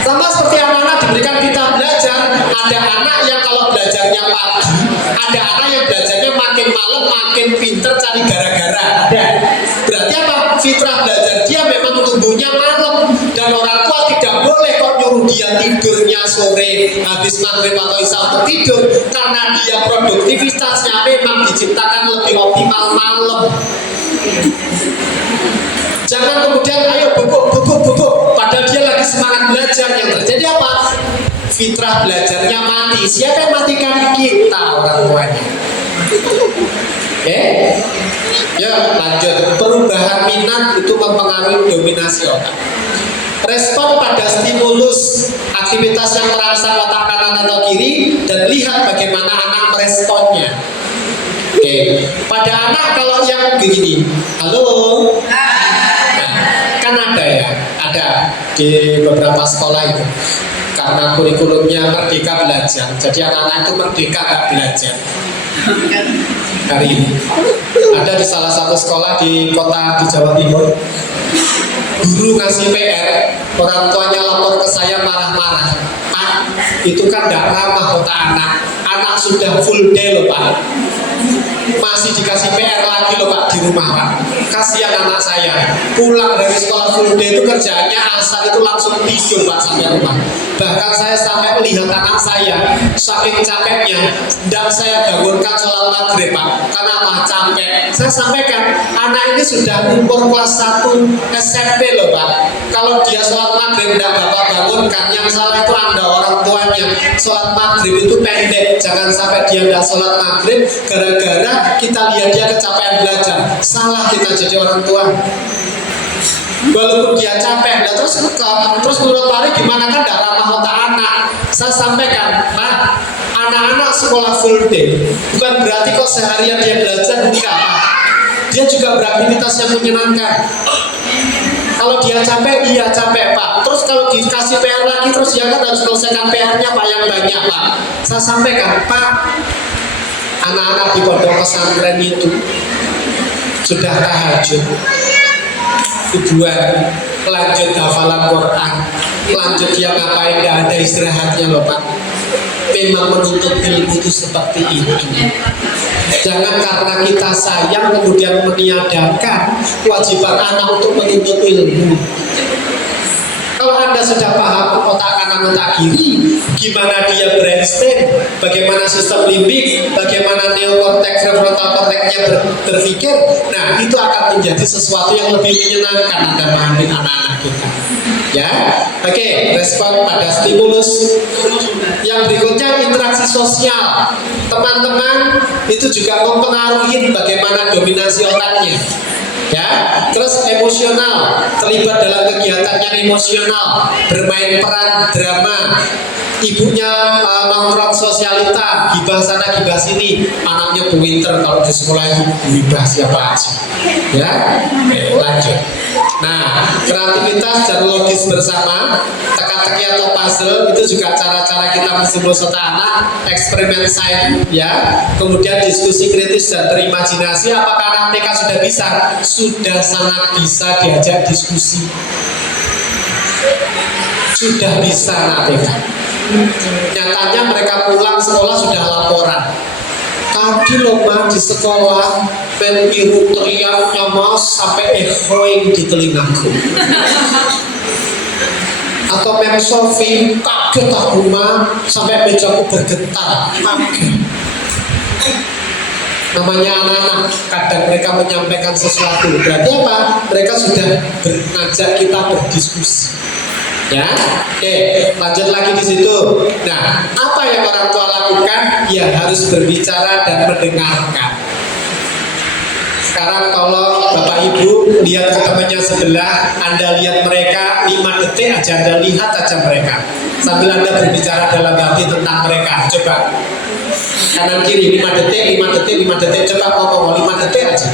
Sama seperti anak-anak diberikan fitrah belajar, ada anak yang kalau belajarnya pagi, ada anak yang belajarnya makin malam, makin pinter cari gara-gara. Ada. Berarti apa? Fitrah belajar dia memang tumbuhnya malam, dan orang tua tidak boleh kok nyuruh dia tidurnya sore habis maghrib atau isya untuk tidur, karena dia produktivitasnya memang diciptakan lebih optimal malam. fitrah belajarnya mati. Siapa yang matikan? Kita, orang tuanya. Oke? Ya, lanjut. Perubahan minat itu mempengaruhi dominasi otak. Respon pada stimulus aktivitas yang merangsang otak kanan atau kiri dan lihat bagaimana anak meresponnya. Oke, pada anak kalau yang begini, halo, nah, kan ada ya, ada di beberapa sekolah itu karena kurikulumnya merdeka belajar, jadi anak-anak itu merdeka nggak belajar. Hari ini ada di salah satu sekolah di kota di Jawa Timur, guru ngasih PR, orang tuanya lapor ke saya marah-marah, Pak, itu kan gak ramah otak anak sudah full day loh Pak, masih dikasih PR lagi loh Pak di rumah Pak, kasihan anak saya, pulang dari sekolah full day itu kerjaannya asal itu langsung tidur Pak sampai rumah. Bahkan saya sampai melihat anak saya saking capeknya dan saya bangunkan sholat maghrib Pak, karena apa? Capek. Saya sampaikan anak ini sudah umur kelas 1 SMP loh Pak, kalau dia sholat maghrib tidak Bapak bangunkan, yang salah itu Anda orang tuanya. Sholat maghrib itu pendek, jangan sampai dia tidak sholat maghrib gara-gara kita lihat dia kecapean belajar. Salah kita jadi orang tua. Walaupun dia capek, dan terus menurut Lari gimana, kan tidak ramah otak anak. Saya sampaikan, Pak, anak-anak sekolah full day bukan berarti kok seharian dia belajar, enggak Pak. Dia juga beraktivitas yang menyenangkan. Kalau dia capek, iya capek Pak. Terus kalau dikasih PR lagi, terus dia kan harus selesaikan PR-nya Pak yang banyak Pak. Saya sampaikan, Pak, anak-anak di pondok pesantren itu sudah tahajud, tujuan lanjut hafalan Quran, lanjut dia ngapain, gak ada istirahatnya loh Pak. Memang menuntut ilmu itu seperti itu. Jangan karena kita sayang kemudian meniadakan kewajiban anak untuk menuntut ilmu. Kalau Anda sudah paham otak kanan otak kiri, gimana dia brainstem, bagaimana sistem limbik, bagaimana neokorteks prefrontal korteksnya berpikir, nah itu akan menjadi sesuatu yang lebih menyenangkan Anda memahami anak-anak kita. Ya, oke, respon pada stimulus. Yang berikutnya interaksi sosial. Teman-teman itu juga mempengaruhi bagaimana dominasi otaknya. Ya, terus emosional, terlibat dalam kegiatan yang emosional, bermain peran drama, ibunya nongkrong sosialita, gibah sana gibah sini, anaknya pinter kalau di sekolah itu gibah siapa aja. Ya, oke, lanjut. Nah, kreativitas dan logis bersama, teka-teki atau puzzle itu juga cara-cara kita menstimulus otak anak, eksperimen sains, ya. Kemudian diskusi kritis dan berimajinasi. Apakah anak TK sudah bisa? Sudah sangat bisa diajak diskusi. Sudah bisa anak TK. Nyatanya mereka pulang sekolah sudah laporan. Tadi loh Ma di sekolah Ben Iru teriaknya Mas sampai echoing di telingaku. Atau Mem Sofi kaget aku Ma sampai mejaku bergetar. Kaget. Namanya anak-anak, kadang mereka menyampaikan sesuatu. Berarti apa? Mereka sudah mengajak kita berdiskusi. Ya, oke, lanjut lagi di situ. Nah, apa yang orang tua lakukan? Ya harus berbicara dan mendengarkan. Sekarang kalau Bapak Ibu lihat ke temannya sebelah, Anda lihat mereka 5 detik aja, Anda lihat aja mereka sambil Anda berbicara dalam hati tentang mereka. Coba kanan kiri 5 detik, 5 detik, 5 detik, coba ngomong 5 detik aja.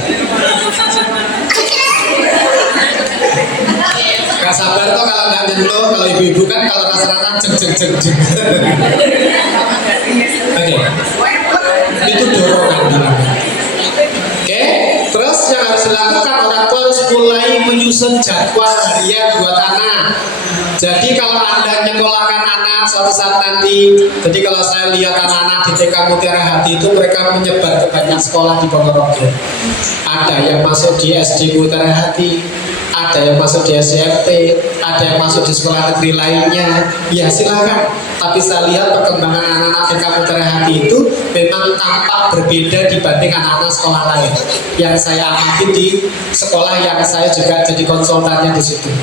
Gak sabar kok kalau nggak nyentuh, kalau ibu-ibu kan kalau rasa-rasa jeng. Oke, itu dorongan bilangnya. Oke, terus yang harus dilakukan, orang tua harus mulai menyusun jadwal harian buat anak. Jadi kalau Anda nyekolahkan anak suatu saat nanti, jadi kalau saya lihat anak-anak di TK Mutiara Hati itu mereka menyebar ke banyak sekolah di Ponorogo. Ada yang masuk di SD Mutiara Hati, ada yang masuk di SCFT, ada yang masuk di sekolah negeri lainnya. Ya silakan. Tapi saya lihat perkembangan anak-anak TK Mutiara Hati itu memang tampak berbeda dibanding anak-anak sekolah lain. Yang saya amati di sekolah yang saya juga jadi konsultannya di situ.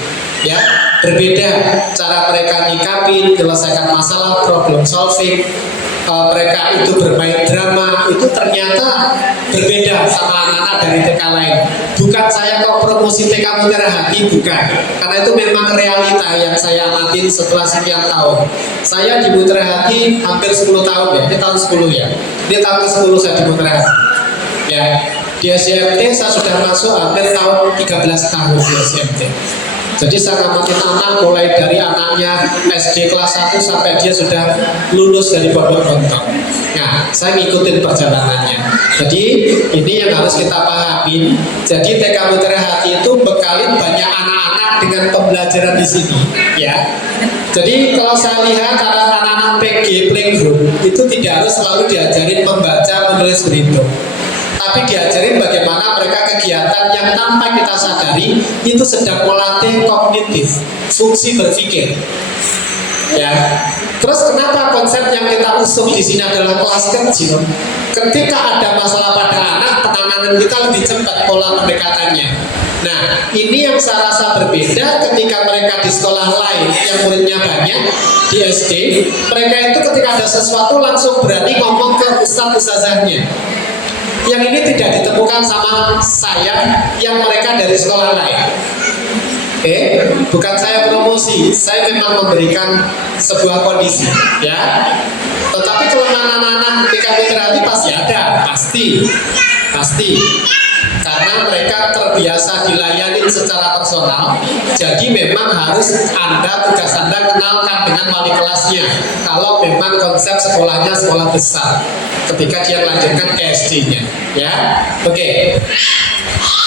ya, berbeda cara mereka nyikapin, menyelesaikan masalah, problem solving, mereka itu bermain drama, itu ternyata berbeda sama anak-anak dari TK lain. Bukan saya kok promosi TK Mutiara Hati, bukan, karena itu memang realita yang saya amatin setelah sekian tahun. Saya di Mutiara Hati hampir 10 tahun ya, ini tahun 10 ya, ini tahun ke-10 saya di Mutiara Hati ya. Di SMT saya sudah masuk hampir tahun 13 tahun di SMT. Jadi saya ngamatin anak mulai dari anaknya SD kelas 1 sampai dia sudah lulus dari pondok Gontor. Nah, saya ngikutin perjalanannya. Jadi ini yang harus kita pahami. Jadi TK Mutiara Hati itu bekalin banyak anak-anak dengan pembelajaran di sini, ya. Jadi kalau saya lihat anak-anak PG playgroup itu tidak harus selalu diajarin membaca, menulis, berhitung, tapi diajarin bagaimana mereka kegiatan yang tanpa kita sadari itu sedang melatih kognitif, fungsi berpikir. Ya, terus kenapa konsep yang kita usung di sini adalah kelas kecil? Ketika ada masalah pada anak, penanganan kita lebih cepat pola pendekatannya. Nah, ini yang saya rasa berbeda ketika mereka di sekolah lain yang muridnya banyak di SD, mereka itu ketika ada sesuatu langsung berani ngomong ke ustaz-ustazahnya. Yang ini tidak ditemukan sama saya yang mereka dari sekolah lain. Oke, bukan saya promosi, saya memang memberikan sebuah kondisi, ya. Tetapi kelemahan anak-anak TK Mutiara Hati pasti ada, pasti. Karena mereka terbiasa dilayani secara personal, jadi memang harus tugas Anda kenalkan dengan wali kelasnya. Kalau memang konsep sekolahnya sekolah besar, ketika dia melanjutkan ke SD-nya, ya. Oke.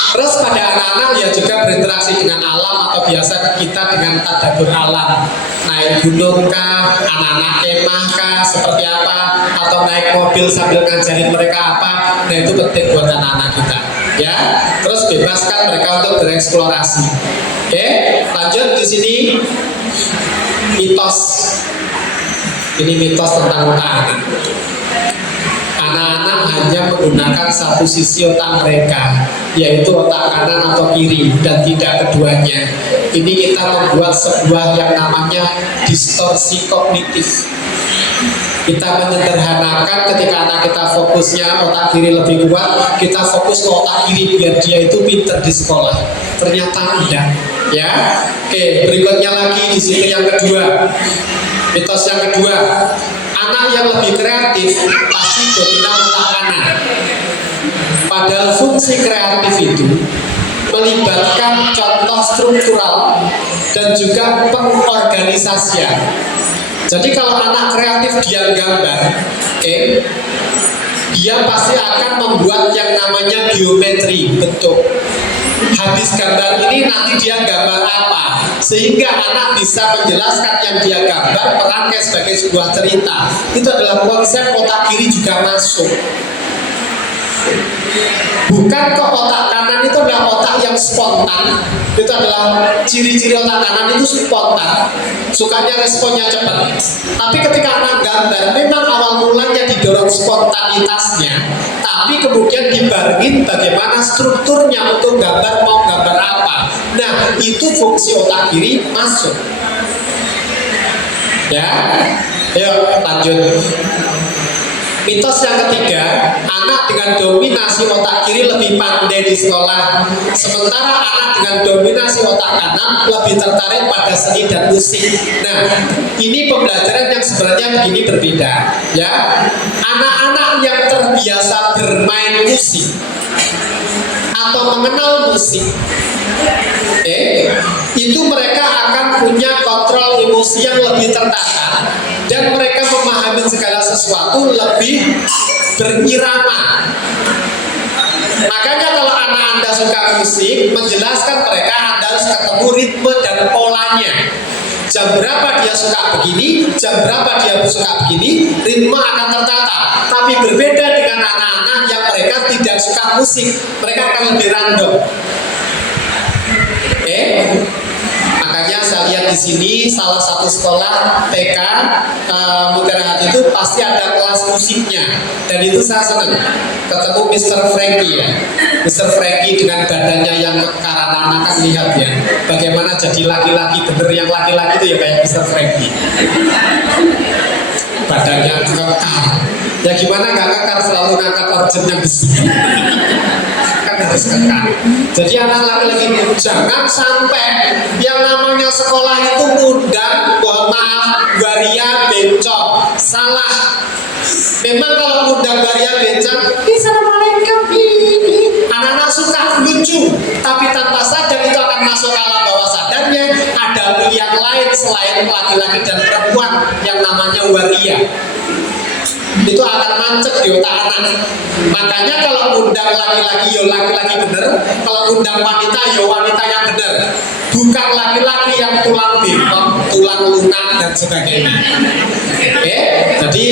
Terus pada anak-anak ya juga berinteraksi dengan alam, atau biasa kita dengan tadabbur alam, naik gunung kah, anak-anak kemah kah, seperti apa, atau naik mobil sambil ngajarin mereka apa. Nah, itu penting buat anak-anak kita, ya. Terus bebaskan mereka untuk bereksplorasi. Oke, lanjut di sini mitos. Ini mitos tentang otak anak. Anak-anak hanya menggunakan satu sisi otak mereka, yaitu otak kanan atau kiri, dan tidak keduanya. Ini kita membuat sebuah yang namanya distorsi kognitif. Kita menyederhanakan ketika anak kita fokusnya otak kiri lebih kuat, kita fokus ke otak kiri biar dia itu pinter di sekolah. Ternyata tidak, ya. Oke, berikutnya lagi di sini yang kedua. Mitos yang kedua, anak yang lebih kreatif pasti dominan otak kanan. Padahal fungsi kreatif itu melibatkan contoh struktural dan juga pengorganisasian. Jadi kalau anak kreatif dia gambar, dia pasti akan membuat yang namanya geometri, bentuk. Habis gambar ini nanti dia gambar apa, sehingga anak bisa menjelaskan yang dia gambar merangkai sebagai sebuah cerita. Itu adalah konsep otak kiri juga masuk. Bukan kok otak kanan itu adalah otak yang spontan. Itu adalah ciri-ciri otak kanan itu spontan, sukanya responnya cepat. Tapi ketika anak gambar, memang awal mulanya didorong spontanitasnya, tapi kemudian dibarengin bagaimana strukturnya untuk gambar, mau gambar apa. Nah, itu fungsi otak kiri masuk. Ya, yuk lanjut. Mitos yang ketiga, anak dengan dominasi otak kiri lebih pandai di sekolah, sementara anak dengan dominasi otak kanan lebih tertarik pada seni dan musik. Nah, ini pembelajaran yang sebenarnya begini berbeda, ya. Anak-anak yang terbiasa bermain musik atau mengenal musik, itu mereka akan punya kontrol emosi yang lebih tertata, dan mereka memahami segala sesuatu lebih berirama. Makanya kalau anak Anda suka musik, menjelaskan mereka Anda harus ketemu ritme dan polanya. Jam berapa dia suka begini, jam berapa dia suka begini, ritme akan tertata. Tapi berbeda dengan anak-anak yang mereka tidak suka musik, mereka akan lebih random. Makanya saya lihat di sini salah satu sekolah TK Mutiara Hati itu pasti ada kelas musiknya, dan itu saya senang ketemu Mr. Frankie, ya. Mr. Frankie dengan badannya yang kekaran, anak kan lihat ya, bagaimana jadi laki-laki bener. Yang laki-laki itu ya kayak Mr. Frankie, badannya kekar. Ya gimana nggak kekar, selalu ngangkat organ yang besi. Kan harus kekar. Jadi anak laki-laki jangan sampai yang namanya sekolah itu ngundang, mohon maaf, waria bencong. Salah. Memang kalau ngundang waria bencong, assalamualaikum, anak-anak suka lucu, tapi tanpa sadar itu akan masuk alam bawah sadarnya ada yang lain selain laki-laki dan perempuan yang namanya waria. Itu akan mancep di otak anak. Makanya kalau undang laki-laki ya laki-laki bener, kalau undang wanita ya wanita yang bener, bukan laki-laki yang tulang bengkok, tulang lunak dan sebagainya. Oke, jadi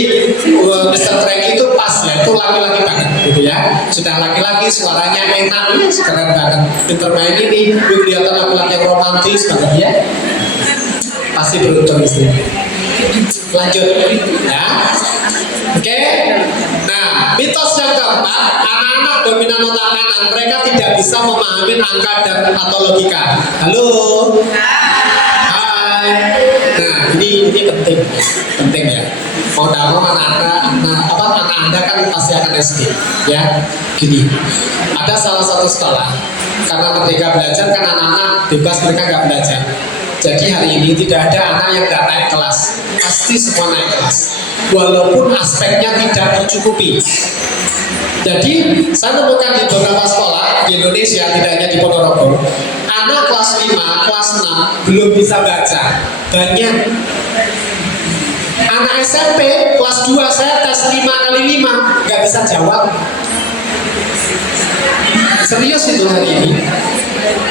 Mr. Frankie itu pas ya, itu laki-laki banget gitu ya. Sudah laki-laki, suaranya enak, keren banget, pinter main ini, kelihatan laki-laki yang romantis banget ya. Pasti beruntung istri. Lanjut ya. Oke. Nah, mitos yang keempat, anak-anak dominan otak kanan, mereka tidak bisa memahami angka dan atau logika. Halo. Hai. Nah, ini penting ya. Mau tidak mau anak Anda kan pasti akan SD ya. Gini, ada salah satu sekolah, karena Merdeka Belajar kan anak-anak bebas, mereka nggak belajar. Jadi hari ini tidak ada anak yang nggak naik kelas, pasti semua naik kelas. Walaupun aspeknya tidak tercukupi. Jadi saya temukan di beberapa sekolah di Indonesia, tidak hanya di Ponorogo, anak kelas 5, kelas 6 belum bisa baca. Banyak. Anak SMP kelas 2 saya tes 5x5 nggak bisa jawab. Serius itu hari ini.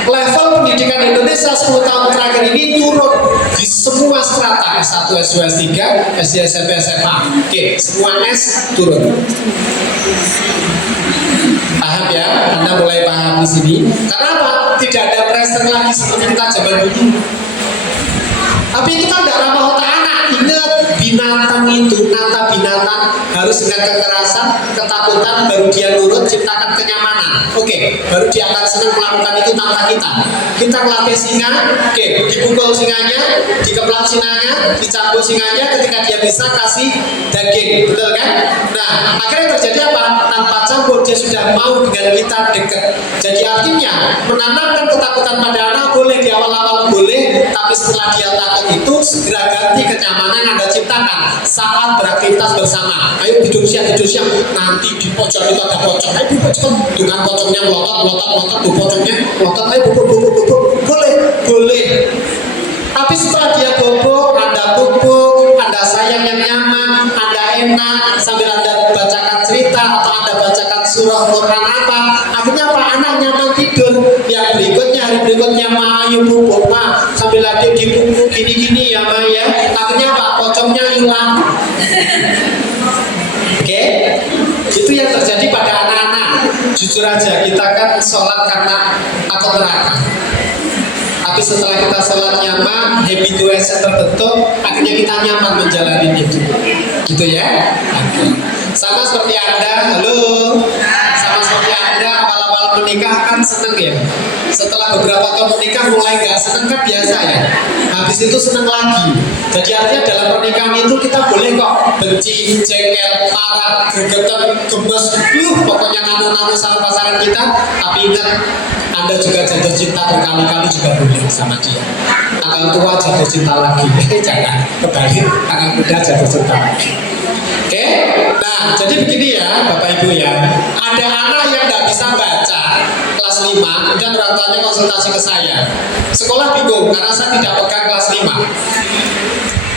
Level pendidikan Indonesia 10 tahun terakhir ini turun di semua strata, S1, S2, S3, SD, SMP, SMA. Oke, semua S turun. Paham ya? Anda mulai paham di sini. Karena apa? Tidak ada pressure lagi seperti kita zaman dulu. Tapi kita tidak ramah otak anak. Ingat, binatang itu, nata binatang harus dengan kekerasan, ketakutan, baru dia nurut, ciptakan kenyamanan. Oke, baru dia akan senang melakukan itu tanpa kita. Kita melatih singa, oke, dipukul singanya, dikeplak singanya, dicambuk singanya, ketika dia bisa kasih daging, betul kan? Nah, akhirnya terjadi apa? Tanpa campur dia sudah mau dengan kita dekat. Jadi artinya menanamkan ketakutan pada anak boleh di awal-awal boleh, tapi setelah dia takut itu segera ganti kenyamanan yang Anda ciptakan saat beraktivitas bersama. Ayo tidur siang, nanti di pojok itu ada pocong. Ayo bubuk cepat, dengan pocongnya melotot, tuh pocongnya melotot, ayo bubuk, boleh. Tapi setelah dia bobok, Anda pupuk, Anda sayang yang nyaman, Anda enak, sambil Anda bacakan cerita atau Anda bacakan surah Quran apa, akhirnya Pak anak nyaman tidur. Yang berikutnya, hari berikutnya, Ma, ayo pupuk, Ma, sambil adik dipupuk gini-gini ya, Ma ya. Akhirnya Pak, pocongnya hilang. Oke, itu yang terjadi pada anak-anak. Jujur aja, kita kan sholat karena takut neraka. Tapi setelah kita sholat nyaman, habituasi terbentuk, akhirnya kita nyaman menjalani itu. Gitu ya. Sama seperti Anda, halo. Sama seperti Anda, awal-awal menikah kan seneng ya. Setelah beberapa tahun menikah mulai nggak seneng kan biasa ya. Habis itu seneng lagi. Jadi artinya dalam pernikahan itu kita boleh kok benci, jengkel, marah, gregetan, gemes, pokoknya nganu-nganu sama pasangan kita. Tapi ingat, Anda juga jatuh cinta berkali-kali juga boleh sama dia. Tanggal tua jatuh cinta lagi. Jangan kebalik, tanggal muda jatuh cinta lagi. Oke, nah jadi begini ya Bapak Ibu ya. Ada anak yang nggak bisa baca kelas 5, kemudian orang tuanya konsultasi ke saya. Sekolah bingung karena saya tidak pegang kelas 5.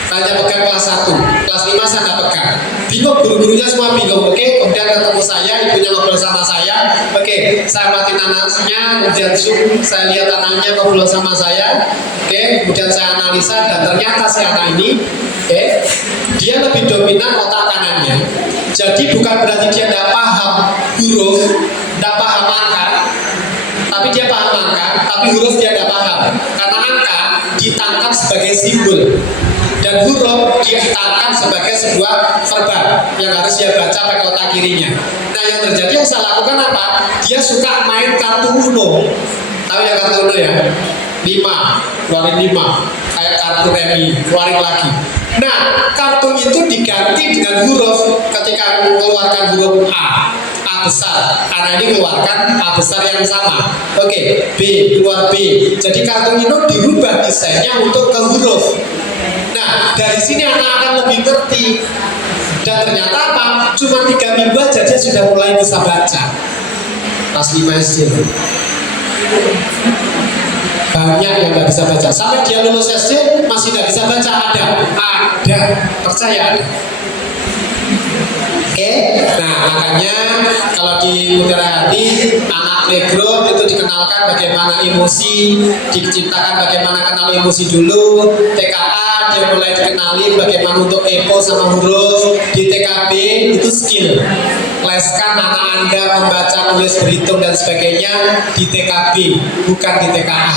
Saya hanya pegang kelas 1, kelas 5 saya nggak pegang. Bingung, guru-gurunya semua bingung. Oke, kemudian ketemu saya, ibunya ngobrol sama saya. Oke, saya matiin anaknya, kemudian zoom, saya lihat anaknya ngobrol sama saya. Oke, kemudian saya analisa dan ternyata si anak ini, dia lebih dominan otak kanannya. Jadi bukan berarti dia tidak paham huruf, tidak paham angka, tapi dia paham angka, tapi huruf dia tidak paham. Karena angka ditangkap sebagai simbol dan huruf dia ditangkap sebagai sebuah verbal yang harus dia baca pakai otak kirinya. Nah yang terjadi yang saya lakukan apa? Dia suka main kartu Uno. Tahu ya kartu Uno ya? keluarin 5, kayak kartu remi, keluarin lagi. Nah, kartu itu diganti dengan huruf. Ketika mengeluarkan huruf A besar, karena ini keluarkan A besar yang sama. Oke, B, keluar B. Jadi kartu itu dirubah desainnya untuk ke huruf. Nah, dari sini anak akan lebih ngerti. Dan ternyata apa? Cuma 3 minggu aja dia sudah mulai bisa baca. Kelas 5 SD. Banyak yang nggak bisa baca. Sampai dia lulus SD masih nggak bisa baca. Ada, percaya. Oke, nah makanya kalau di Mutiara Hati anak negro itu dikenalkan bagaimana emosi, diciptakan bagaimana kenal emosi dulu. TKA dia mulai dikenalin bagaimana untuk kepo sama huruf. Di TKB itu skill, leskan anak Anda membaca, nulis, berhitung dan sebagainya di TKB, bukan di TKA.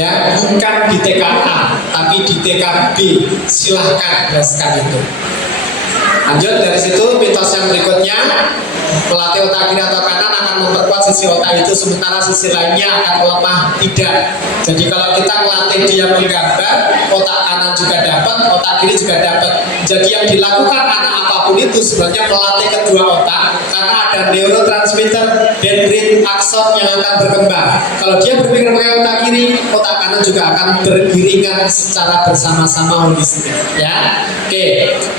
Ya, bukan di TKA, tapi di TKB. Silahkan leskan itu. Lanjut dari situ, mitos yang berikutnya, melatih otak kiri atau kanan akan memperkuat sisi otak itu, sementara sisi lainnya akan melemah. Tidak. Jadi kalau kita melatih dia menggambar, otak kanan juga dapat, otak kiri juga dapat. Jadi yang dilakukan anak apapun itu sebenarnya melatih kedua otak, karena ada neurotransmitter dendrit akson yang akan berkembang. Kalau dia berpikir pakai otak kiri, otak kanan juga akan beriringan secara bersama-sama holistik. Ya, oke.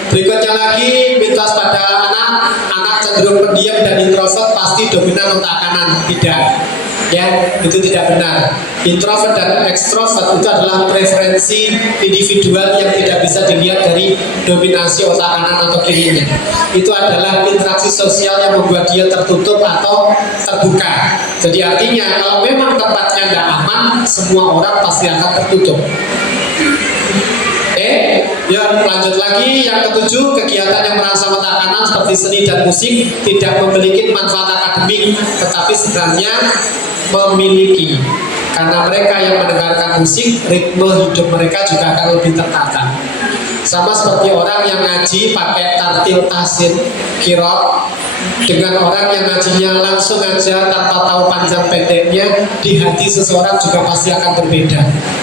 Berikutnya lagi, mitos pada anak cenderung pendiam dan introvert pasti dominan otak kanan. Tidak, ya, itu tidak benar. Introvert dan extrovert itu adalah preferensi individual yang tidak bisa dilihat dari dominasi otak kanan atau kirinya. Itu adalah interaksi sosial yang membuat dia tertutup atau terbuka. Jadi artinya kalau memang tempatnya tidak aman, semua orang pasti akan tertutup. Ya, lanjut lagi yang ketujuh, kegiatan yang merangsang otak kanan seperti seni dan musik tidak memiliki manfaat akademik, tetapi sebenarnya memiliki, karena mereka yang mendengarkan musik, ritme hidup mereka juga akan lebih tertata. Sama seperti orang yang ngaji pakai tartil tahsin kirot dengan orang yang ngajinya langsung aja tanpa tahu panjang pendeknya, di hati seseorang juga pasti akan berbeda.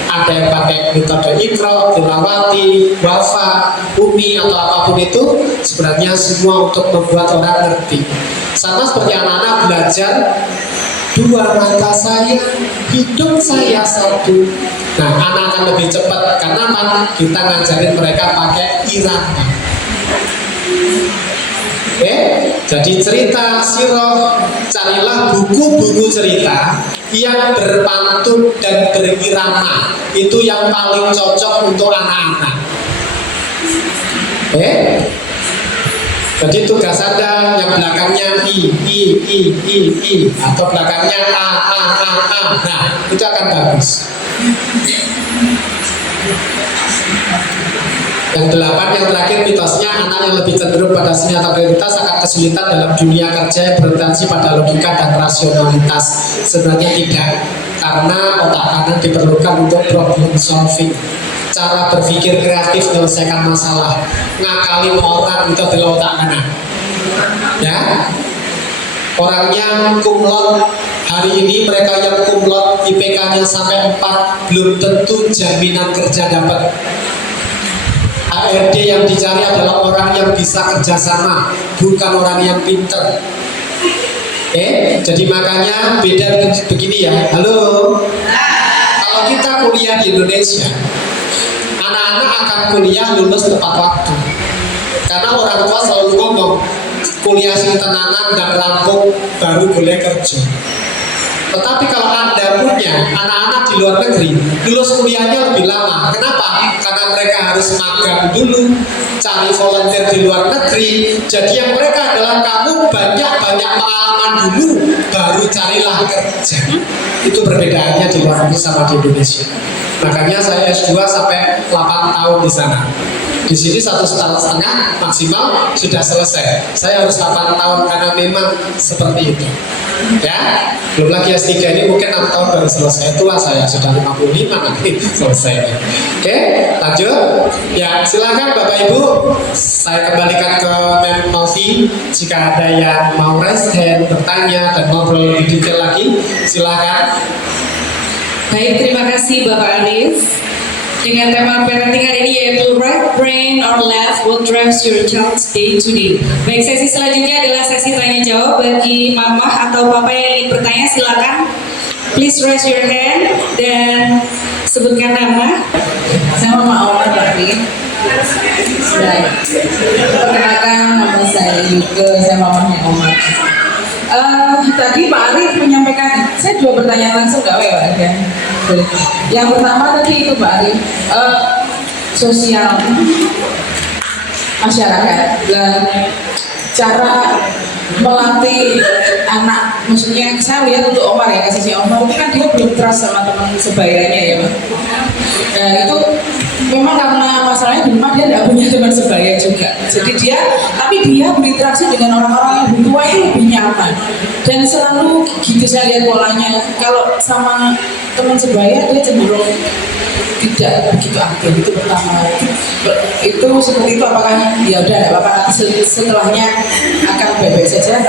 Ada yang pakai metode ikro, tilawati, wafa, umi atau apapun itu, sebenarnya semua untuk membuat orang ngerti. Sama seperti anak-anak belajar, 2 mata saya, hidup saya 1. Nah, anak akan lebih cepat karena kita ngajarin mereka pakai irama. Jadi cerita sirah, carilah buku-buku cerita yang berpantun dan berirama. Itu yang paling cocok untuk anak-anak. Jadi tugas Anda yang belakangnya I atau belakangnya A. Nah, itu akan bagus. Yang 8, yang terakhir mitosnya, anak yang lebih cenderung pada seni atau kreativitas akan kesulitan dalam dunia kerja yang berorientasi pada logika dan rasionalitas. Sebenarnya tidak, karena otak kanan diperlukan untuk problem solving, cara berpikir kreatif menyelesaikan masalah. Ngakalin orang itu adalah otak kanan. Ya, orang yang kumlot hari ini, mereka yang kumlot IPK-nya sampai 4 belum tentu jaminan kerja dapat. ARD yang dicari adalah orang yang bisa kerjasama, bukan orang yang pinter. Jadi makanya beda begini ya. Halo, kalau kita kuliah di Indonesia, anak-anak akan kuliah lulus tepat waktu, karena orang tua selalu ngomong kuliah sing tenanan dan rampung baru boleh kerja. Tetapi kalau Anda punya anak-anak di luar negeri, lulus kuliahnya lebih lama. Kenapa? Karena mereka harus magang dulu, cari volunteer di luar negeri. Jadi yang mereka adalah kamu banyak-banyak pengalaman dulu, baru carilah kerja. Itu perbedaannya di luar negeri sama di Indonesia. Makanya saya S2 sampai 8 tahun di sana. Di sini 1,5 tahun maksimal sudah selesai. Saya harus 8 tahun karena memang seperti itu. Ya, belum lagi S3 ini mungkin 6 tahun baru selesai. Itulah saya sudah 55 nanti selesai. Oke, lanjut. Ya, silakan Bapak Ibu. Saya kembalikan ke Mem Novi. Jika ada yang mau raise hand, bertanya dan ngobrol lebih detail lagi, silakan. Baik, terima kasih Bapak Anis. Dengan tema parenting hari ini yaitu right brain or left, what drives your child's day to day. Baik, sesi selanjutnya adalah sesi tanya jawab. Bagi mama atau papa yang ingin bertanya, silakan please raise your hand dan sebutkan nama. Saya Mama Omar Bakri. Perkenalkan, nama saya Yuke, saya mamanya Omar. Tadi Pak Arif menyampaikan, saya dua pertanyaan langsung gak ya? Yang pertama tadi itu Pak Arif, sosial masyarakat dan cara melatih anak, maksudnya saya lihat untuk Omar ya, kasusnya Omar itu kan dia belum trust sama teman sebayanya ya Pak. Nah itu memang karena masalahnya di rumah dia tidak punya teman sebaya juga, jadi tapi dia berinteraksi dengan orang-orang yang lebih tua itu lebih nyaman dan selalu gitu saya lihat polanya. Kalau sama teman sebaya dia cenderung tidak begitu aktif. Itu pertama. Itu seperti itu, apakah ya udah tidak apa-apa nanti setelahnya akan baik-baik saja?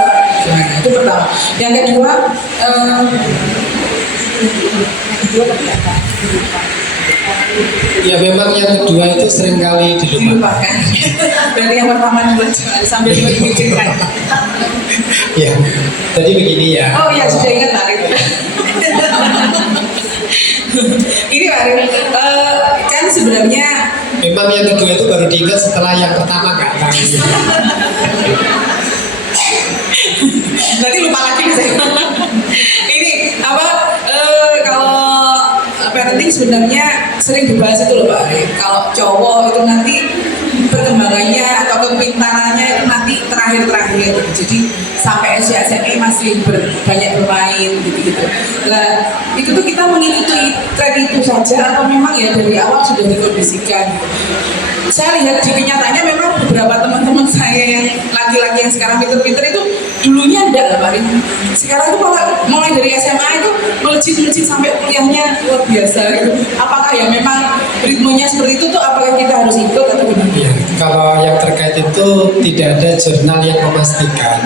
Gimana? Itu pertama. Yang kedua Ya memang yang kedua itu seringkali dilupakan. Dari yang pertama dulu sambil memikirkan. Ya, jadi begini ya. Oh iya, sudah ingat Pak Arif. Ini Pak Arif, kan sebenarnya Memang yang kedua itu baru diingat setelah yang pertama nggak tahu. nanti lupa lagi saya. Ini apa? Kalau parenting sebenarnya sering dibahas itu loh Pak Arif. Kalau cowok itu nanti perkembangannya atau kepintarannya itu nanti terakhir-terakhir. Jadi sampai SMA masih banyak bermain gitu-gitu. Nah itu tuh kita mengikuti tren itu saja atau memang ya dari awal sudah dikondisikan? Saya lihat di kenyataannya memang beberapa teman-teman saya yang laki-laki yang sekarang pinter-pinter itu dulunya enggak lah Pak Arif. Sekarang tuh kalau mulai dari SMA itu melejit-melejit sampai kuliahnya luar biasa gitu. Apakah ya memang ritmenya seperti itu tuh, apakah kita harus ikut atau gimana? Ya, kalau yang terkait itu tidak ada jurnal yang memastikan,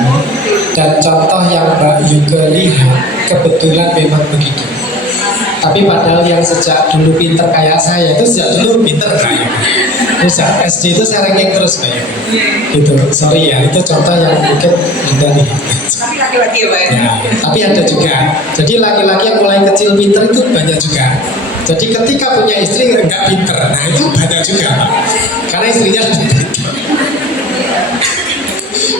dan contoh yang Mbak Yuke lihat kebetulan memang begitu. Tapi padahal yang sejak dulu pinter kayak saya itu sejak dulu pinter kayak sejak SD itu saya ranking terus kayak gitu. Sorry ya, itu contoh yang mungkin Anda nih. Tapi laki-laki ya Pak ya? Ya, tapi ada juga. Jadi laki-laki yang mulai kecil pinter itu banyak juga. Jadi ketika punya istri enggak pinter, nah itu banyak juga Pak. Karena istrinya lebih pinter.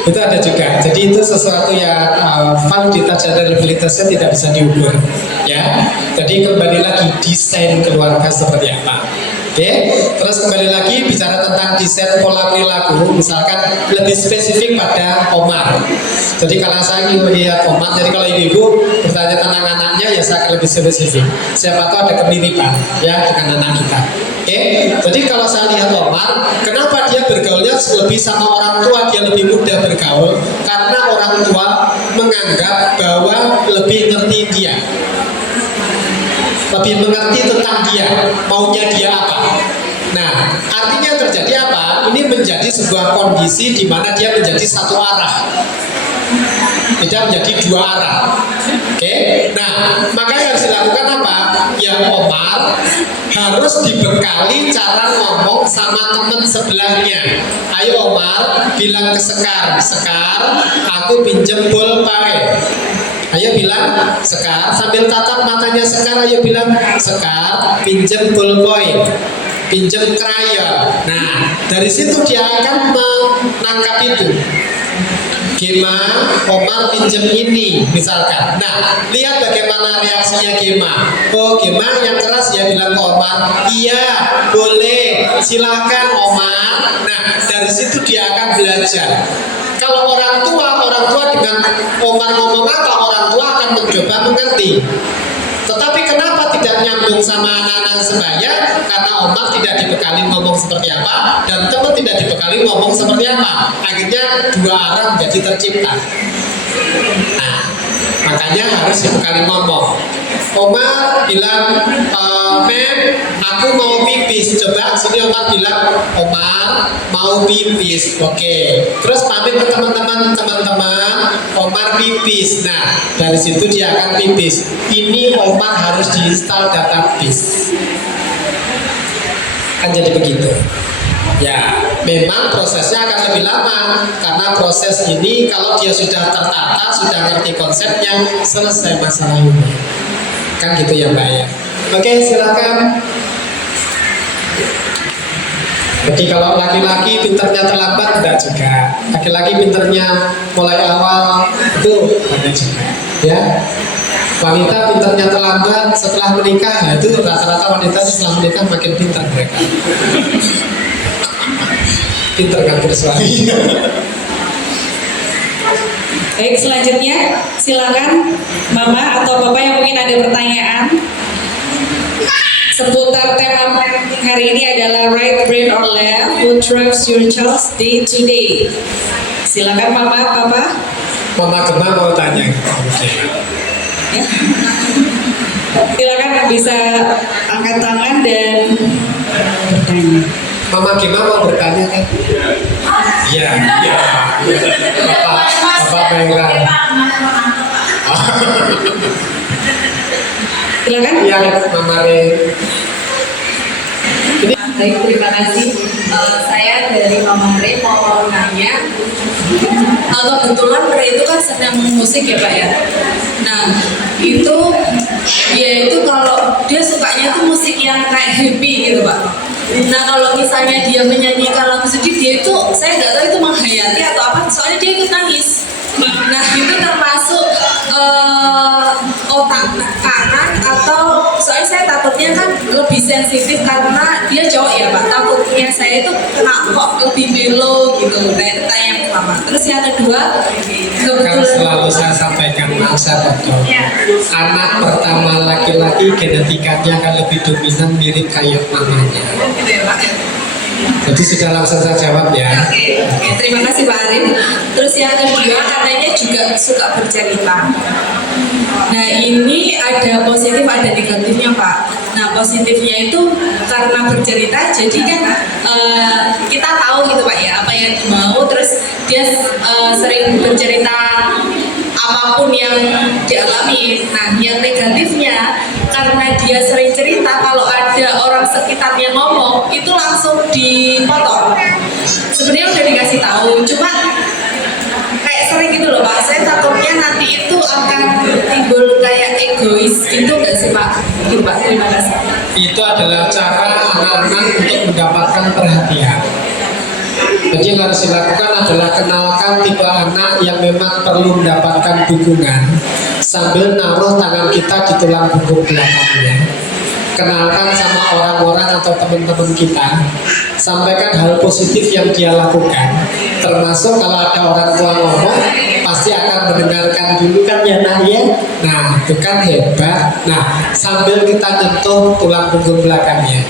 Itu ada juga. Jadi itu sesuatu yang validitas dan reliabilitasnya tidak bisa diukur, ya. Jadi kembali lagi desain keluarga seperti apa. Oke, terus kembali lagi bicara tentang desain pola perilaku, misalkan lebih spesifik pada Omar. Jadi kalau saya ingin melihat Omar, jadi kalau ibu-ibu bertanya tentang anaknya, ya saya akan lebih spesifik. Siapa tahu ada kemiripan ya dengan anak kita. Oke, jadi kalau saya lihat Omar, kenapa dia bergaulnya lebih sama orang tua, dia lebih mudah bergaul? Karena orang tua menganggap bahwa lebih ngerti dia, lebih mengerti tentang dia, maunya dia apa. Nah, artinya terjadi apa? Ini menjadi sebuah kondisi di mana dia menjadi satu arah, tidak menjadi dua arah. Oke, nah makanya harus dilakukan apa? Ya Omar harus dibekali cara ngomong sama teman sebelahnya. Ayo Omar bilang ke Sekar, Sekar, aku pinjem bolpen. Ayo bilang Sekar, sambil tatap matanya Sekar, ayo bilang Sekar, pinjem ballpoint, pinjem krayon. Nah, dari situ dia akan menangkap itu. Gema, Omar pinjem ini, misalkan. Nah, lihat bagaimana reaksinya Gema. Oh, Gema yang keras ya bilang ke Omar, iya, boleh, silakan Omar. Nah, dari situ dia akan belajar. Kalau orang tua dengan Omar ngomong apa, orang tua akan mencoba mengerti. Tetapi kenapa tidak bisa nyambung sama anak-anak sebaya karena Omar tidak dibekali ngomong seperti apa dan teman tidak dibekali ngomong seperti apa. Akhirnya dua arah menjadi tercipta. Nah, makanya harus dibekali ngomong. Omar bilang, Mem, aku mau pipis. Coba sini Omar bilang, Omar mau pipis. Oke. Terus pamit ke teman-teman, Omar pipis. Nah, dari situ dia akan pipis. Ini Omar harus diinstal database. Kan jadi begitu. Ya, memang prosesnya akan lebih lama karena proses ini kalau dia sudah tertata, sudah ngerti konsepnya, selesai masalah ini. Kan gitu ya Mbak ya. Oke, silakan. Jadi kalau laki-laki pinternya terlambat enggak juga. Laki-laki pinternya mulai awal itu banyak juga. Ya. Wanita pinternya terlambat setelah menikah, nah itu rata-rata wanita setelah menikah makin pintar mereka. Pinter ngatur suami. Baik, selanjutnya silakan Mama atau Papa yang mungkin ada pertanyaan seputar tema parenting hari ini adalah right brain or left, what drives your child's day to day. Silakan Mama, Papa. Mama Gemma mau tanya. Ya. Silakan bisa angkat tangan dan bertanya. Mama Gemma mau bertanya kan? Iya, iya. Bapak Merah. Silakan. Iya, Mama Re. Baik, terima kasih. Saya dari Mama Re mau nanya. Kebetulan Re itu kan senang musik ya Pak ya. Nah itu dia itu kalau dia sukanya tuh musik yang kayak happy gitu Pak. Nah kalau misalnya dia menyanyikan lagu sedih, dia itu saya nggak tahu itu menghayati atau apa. Soalnya dia ikut nangis. Nah itu termasuk otak kanan atau soalnya saya takutnya kan lebih sensitif karena dia cowok ya Pak. Takutnya saya itu kena kok lebih melo gitu. Nah itu tanya yang pertama. Terus yang kedua Kan selalu saya sampaikan Mas Dokter. Anak pertama laki-laki genetikanya akan lebih dominan mirip kayak mamanya. gitu ya Pak. Jadi sudah langsung saya jawab ya. Oke, terima kasih Pak Arif. Terus yang kedua katanya juga suka bercerita. Nah ini ada positif ada negatifnya Pak. Nah positifnya itu karena bercerita jadi kan kita tahu gitu Pak ya apa yang mau, terus dia sering bercerita apapun yang dialami. Nah yang negatifnya karena dia sering cerita, kalau ada orang sekitarnya ngomong itu langsung dipotong. Sebenarnya udah dikasih tahu, cuma kayak sering gitu loh Pak. Saya takutnya nanti itu akan timbul kayak egois gitu nggak sih Pak? Gitu Pak, terima kasih. Itu adalah cara anak-anak untuk mendapatkan perhatian. Jadi yang harus dilakukan adalah kenalkan tipe anak yang memang perlu mendapatkan dukungan sambil naruh tangan kita di tulang punggung belakangnya. Kenalkan sama orang-orang atau teman-teman kita, sampaikan hal positif yang dia lakukan. Termasuk kalau ada orang tua ngomong, pasti akan mendengarkan dulu kan ya nak ya. Nah itu kan hebat. Nah sambil kita nyentuh tulang punggung belakangnya.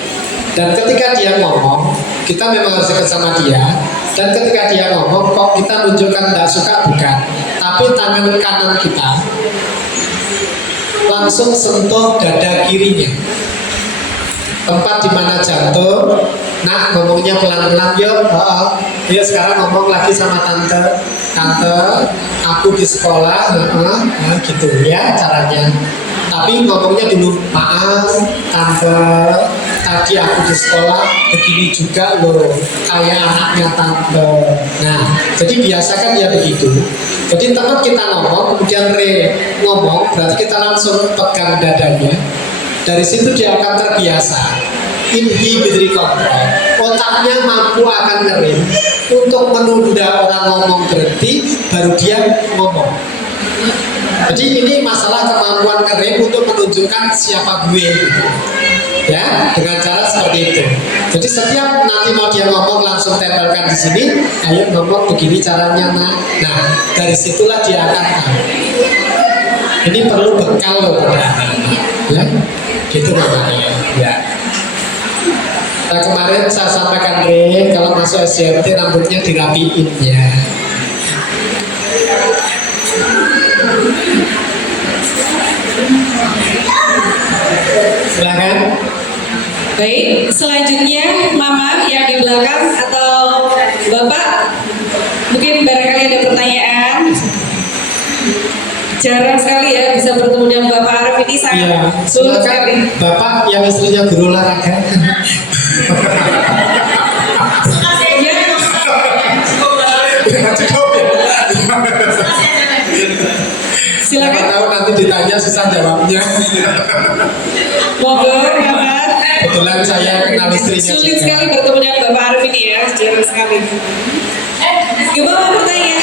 Dan ketika dia ngomong, kita memang harus dekat sama dia. Dan ketika dia ngomong, kok kita menunjukkan tidak suka, bukan. Tapi tangan kanan kita langsung sentuh dada kirinya, tempat di mana jantung. Nah ngomongnya pelan-pelan yuk. Yuk sekarang ngomong lagi sama tante. Tante, aku di sekolah. Nah, gitu ya caranya. Tapi ngomongnya dulu, maaf tante, tadi aku di sekolah begini juga loh, kayak anaknya tante. Nah jadi biasakan ya begitu. Jadi teman kita ngomong, kemudian Re ngomong, berarti kita langsung pegang dadanya. Dari situ dia akan terbiasa. Inhibitory control. Otaknya mampu akan ngerem untuk menunda orang ngomong berhenti, baru dia ngomong. Jadi ini masalah kemampuan ngerem untuk menunjukkan siapa gue gitu. Ya, dengan cara seperti itu. Jadi setiap nanti mau dia ngomong langsung tempelkan di sini, ayo ngomong begini caranya nak. Nah, dari situlah dia akan tahu. Ini perlu bekal loh pada anak. Ya. gitu namanya ya. Nah kemarin saya sampaikan kalau masuk SJMT rambutnya dirapiin ya. Silakan. Baik, selanjutnya Mama yang di belakang atau Bapak, mungkin barangkali ada pertanyaan. Jarang sekali ya bisa bertemu dengan Bapak Arif, ini sangat Iya, sulit sekali. silakan Bapak yang istrinya guru olahraga. Ya, Cukup ya. Siapa silakan. tahu nanti ditanya susah jawabnya. Monggo, Mama. Kebetulan saya kenal istrinya Sulit juga. sekali bertemu dengan Bapak Arif ini ya, jarang sekali. Gema mau bertanya.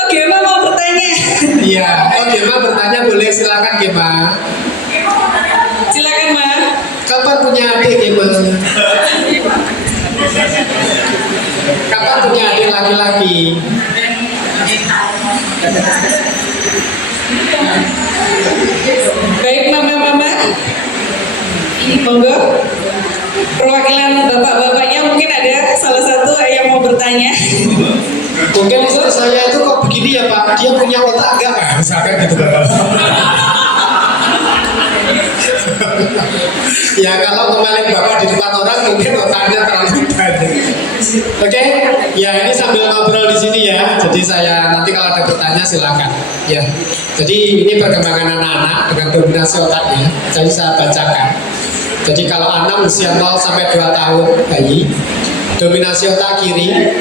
Oh, Gema mau bertanya. Iya, oh Gema bertanya boleh, silakan Gema. Silakan, Ma. Kapan punya adik Gema? Kapan punya adik laki-laki? Baik, Mama. Monggo. Perwakilan bapak-bapaknya mungkin ada salah satu yang mau bertanya. Mungkin istri saya itu kok begini ya Pak, dia punya otak enggak? Nah, misalkan gitu Bapak. Ya kalau kemarin Bapak di depan orang mungkin otaknya terlalu banyak. Oke, ya ini sambil ngobrol di sini ya. Jadi saya nanti kalau ada pertanyaan silakan. Ya, jadi ini perkembangan anak-anak dengan dominasi otaknya. Jadi saya bacakan. Jadi kalau anak usia 0 sampai 2 tahun bayi, dominasi otak kiri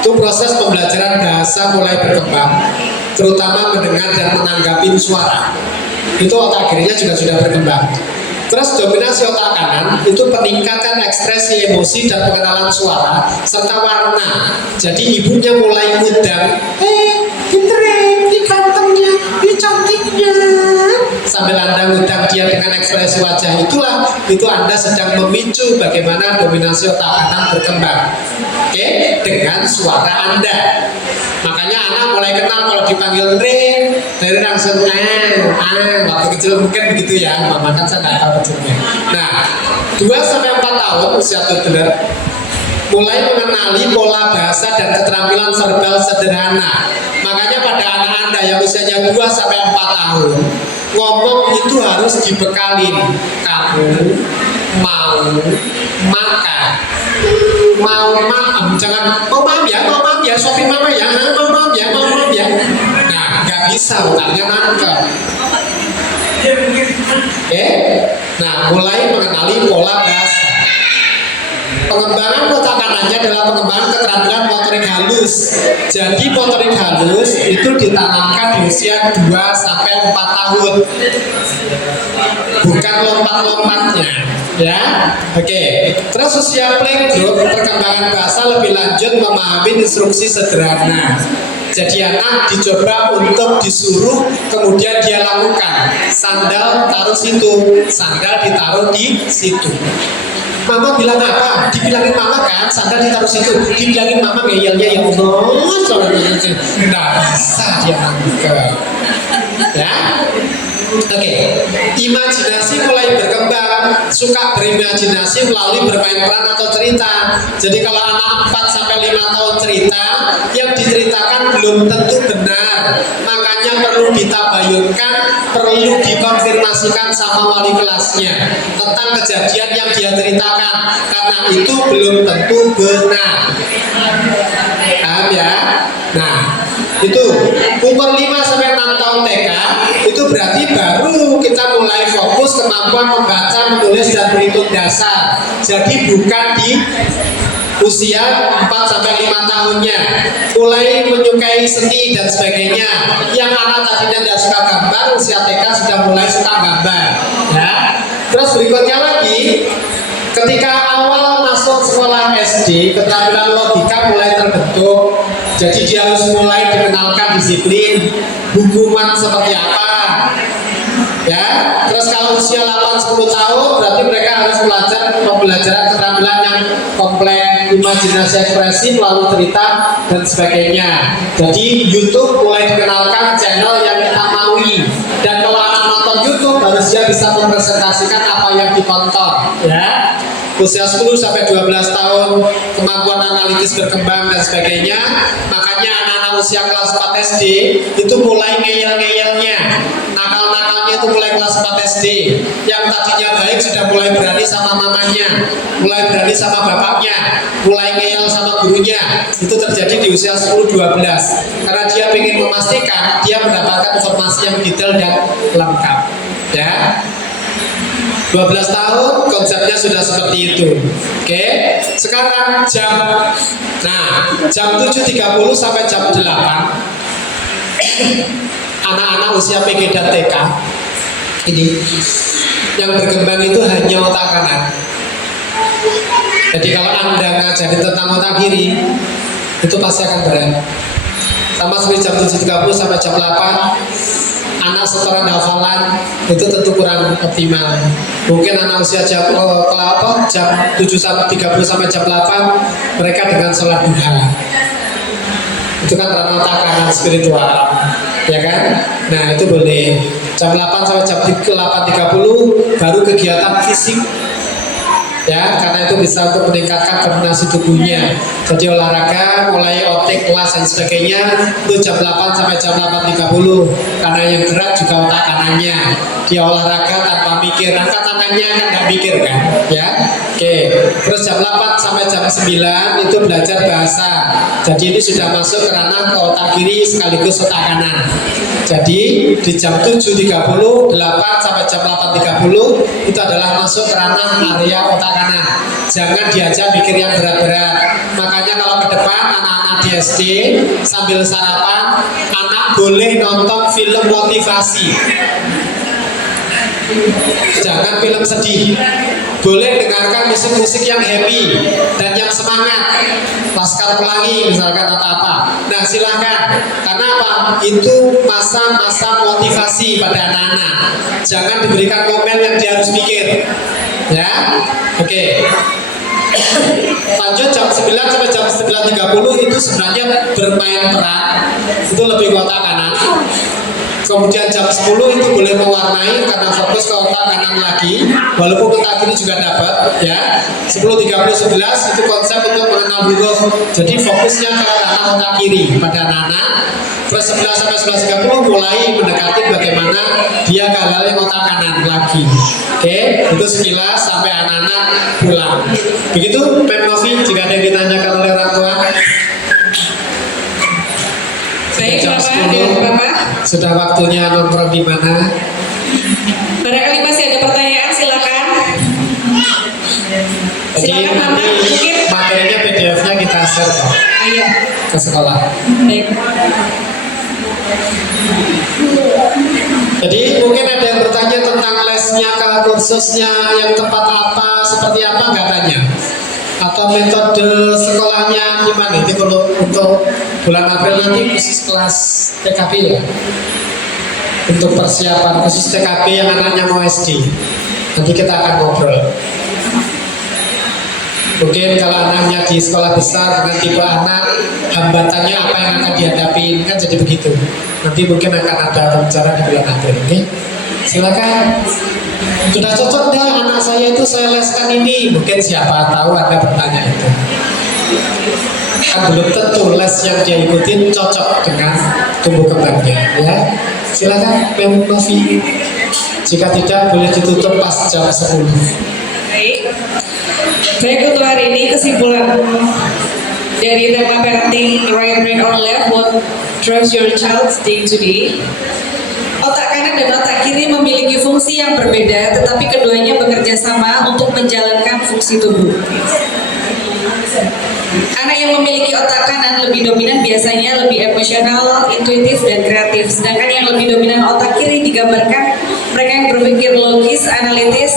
itu proses pembelajaran bahasa mulai berkembang, terutama mendengar dan menanggapi suara. Itu otak kirinya juga sudah berkembang. Terus dominasi otak kanan itu peningkatan ekspresi emosi dan pengenalan suara serta warna. Jadi ibunya mulai ngundang, pinter ini gantengnya, ini cantiknya. Sambil Anda ngundang dia dengan ekspresi wajah itu Anda sedang memicu bagaimana dominasi otak kanan berkembang. Oke, dengan suara Anda. Makanya anak mulai kenal kalau dipanggil Re, dari langsung waktu kecil mungkin begitu ya, mama kan saya nggak tahu kecilnya. Nah, 2 sampai 4 tahun usia toddler mulai mengenali pola bahasa dan keterampilan verbal sederhana. Makanya pada anak Anda yang usianya 2 sampai 4 tahun, ngomong itu harus dibekalin. Kamu mau makan, mau maaf, jangan mau maaf ya, suapin mama ya, mau maaf ya. Nah, nggak bisa, otaknya nangkep. Oke, nah mulai mengenali pola bahasa. Pengembangan otak kanannya adalah pengembangan keterampilan motorik halus. Jadi motorik halus itu ditanamkan di usia 2 sampai 4 tahun. Bukan lompat-lompatnya, ya. Oke. Terus usia playgroup, perkembangan bahasa lebih lanjut memahami instruksi sederhana. Jadi anak dicoba untuk disuruh, kemudian dia lakukan. Sandal taruh situ, sandal ditaruh di situ. Mama bilang apa? Dibilangin mama kan, sandal ditaruh situ. Dibilangin mama ngeyelnya ya Allah. Nggak bisa dia lakukan. Ya. Oke, imajinasi mulai berkembang, suka berimajinasi melalui bermain peran atau cerita. Jadi kalau anak 4 sampai 5 tahun cerita, yang diceritakan belum tentu benar. Makanya perlu ditabayunkan, perlu dikonfirmasikan sama wali kelasnya tentang kejadian yang dia ceritakan, karena itu belum tentu benar. Paham ya? Nah, itu umur 5 sampai 6 tahun TK itu berarti baru kita mulai fokus kemampuan membaca, menulis dan berhitung dasar. Jadi bukan di usia 4 sampai 5 tahunnya mulai menyukai seni dan sebagainya. Yang anak tadinya tidak suka gambar, usia TK sudah mulai suka gambar, ya. Terus berikutnya lagi, ketika awal masuk sekolah SD, keterampilan logika mulai terbentuk. Jadi dia harus mulai dikenalkan disiplin, hukuman seperti apa, ya. Terus kalau usia 8-10 tahun, berarti mereka harus belajar pembelajaran keterampilan yang kompleks, imajinasi ekspresi melalui cerita dan sebagainya. Jadi YouTube mulai dikenalkan channel yang kita maui. Dan kalau anak nonton YouTube harus dia bisa merepresentasikan apa yang ditonton, ya. Usia 10 sampai 12 tahun kemampuan analitis berkembang dan sebagainya. Makanya anak-anak usia kelas 4 SD itu mulai ngeyel-ngeyelnya, nakal-nakalnya itu mulai kelas 4 SD. Yang tadinya baik sudah mulai berani sama mamanya, mulai berani sama bapaknya, mulai ngeyel sama gurunya. Itu terjadi di usia 10-12 karena dia ingin memastikan dia mendapatkan informasi yang detail dan lengkap, ya. 12 tahun konsepnya sudah seperti itu. Oke, sekarang jam 7.30 sampai jam 8 anak-anak usia PG dan TK ini yang berkembang itu hanya otak kanan. Jadi kalau Anda ngajarin tentang otak kiri itu pasti akan berat. Sama seperti jam 7.30 sampai jam 8 anak setoran hafalan itu tentu kurang optimal. Mungkin anak usia jam 7.30 sampai jam 8 mereka dengan sholat duha. Itu kan ranah takaran spiritual, ya kan? Nah itu boleh. Jam 8 sampai jam 8.30 baru kegiatan fisik, ya, karena itu bisa untuk meningkatkan koordinasi tubuhnya. Jadi olahraga, mulai otek, kelas dan sebagainya itu jam 8 sampai jam 8.30 karena yang gerak juga otak kanannya. Dia olahraga tanpa mikir, angkat tangannya kan nggak mikir kan, ya. Oke, terus jam 8 sampai jam 9 itu belajar bahasa. Jadi ini sudah masuk ke ranah ke otak kiri sekaligus otak kanan. Jadi di jam 7.30, 8 sampai jam 8.30 itu adalah masuk ke ranah area otak kanan. Jangan diajak mikir yang berat-berat. Makanya kalau ke depan anak-anak di SD sambil sarapan, anak boleh nonton film motivasi. Jangan film sedih. Boleh dengarkan musik-musik yang happy dan yang semangat, Laskar Pelangi misalkan atau apa. Nah silahkan. Karena apa? Itu masa-masa motivasi pada anak-anak. Jangan diberikan komen yang dia harus mikir, ya. Oke. Lanjut jam 9 sampai jam 9.30 itu sebenarnya bermain peran. Itu lebih ke otak kanan. Kemudian jam 10 itu boleh mewarnai karena fokus ke otak kanan lagi, walaupun otak kiri juga dapat, ya. 10.30 11 itu konsep untuk mengenal huruf. Jadi fokusnya ke arah otak kiri pada anak-anak. Terus 11 sampai 11.30 mulai mendekati bagaimana dia ke hal yang otak kanan lagi. Oke, itu sekilas sampai anak-anak pulang. Begitu, Mem Novi, jika ada yang ditanyakan oleh orang tua. Baik, Jam Bapak 10, dan Bapak. sudah waktunya nongkrong di mana? Barangkali masih ada pertanyaan, silakan. Jadi Silakan Mama, nanti mungkin. materinya PDF-nya kita share kok Iya. ke sekolah. Baik. Jadi mungkin ada yang bertanya tentang lesnya, kursusnya yang tempat apa, seperti apa, nggak tanya? Atau metode sekolahnya gimana? Itu kalau untuk bulan April nanti khusus kelas TKP ya. Untuk persiapan khusus TKP yang anaknya mau SD. Nanti kita akan ngobrol. Mungkin kalau anaknya di sekolah besar dengan tipe anak, hambatannya apa yang akan dihadapi, kan jadi begitu. Nanti mungkin akan ada pembicaraan di bulan April. Oke? Silakan. Sudah cocok dah anak saya itu saya leskan ini. Mungkin siapa tahu Anda bertanya itu. Kan belum tentu les yang dia ikutin cocok dengan tumbuh kembangnya, ya. Silakan Mem Novi. Jika tidak boleh ditutup pas jam 10. Baik. Baik, untuk hari ini kesimpulan dari tema parenting right brain or left, what drives your child's day to day. Otak kanan dan otak kiri memiliki fungsi yang berbeda, tetapi keduanya bekerja sama untuk menjalankan fungsi tubuh. Anak yang memiliki otak kanan lebih dominan biasanya lebih emosional, intuitif, dan kreatif. Sedangkan yang lebih dominan otak kiri digambarkan mereka yang berpikir logis, analitis,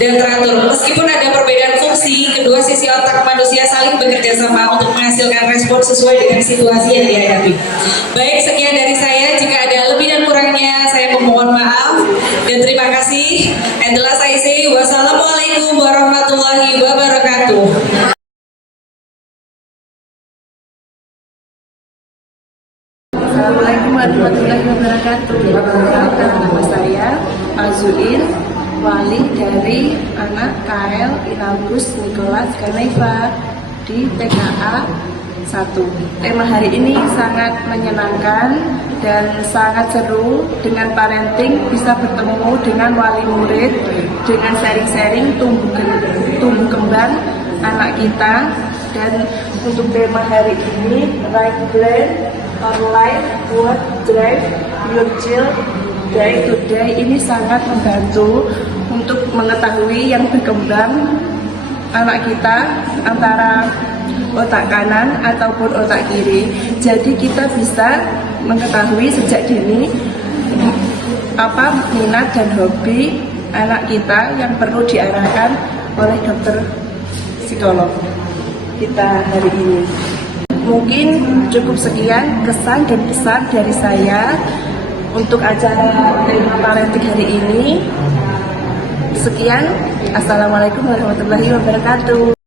dan teratur. Meskipun ada perbedaan fungsi, kedua sisi otak manusia saling bekerja sama untuk menghasilkan respon sesuai dengan situasi yang dihadapi. Baik, sekian dari saya. Jika ada lebih dan kurangnya, saya memohon maaf dan terima kasih. And the last I say, wassalamualaikum warahmatullahi wabarakatuh. Assalamualaikum warahmatullahi wabarakatuh. Perkenalkan nama saya Azuin, wali dari anak Kael Inalgus Nicholas Ganeva di TKA 1. Tema hari ini sangat menyenangkan dan sangat seru. Dengan parenting bisa bertemu dengan wali murid, dengan sharing-sharing tumbuh kembang anak kita. Dan untuk tema hari ini, right brain or life, what drive your child day to day, ini sangat membantu untuk mengetahui yang berkembang anak kita antara otak kanan ataupun otak kiri. Jadi kita bisa mengetahui sejak dini apa minat dan hobi anak kita yang perlu diarahkan oleh dokter psikolog kita hari ini. Mungkin cukup sekian kesan dan pesan dari saya untuk acara tema parenting hari ini. Sekian, assalamualaikum warahmatullahi wabarakatuh.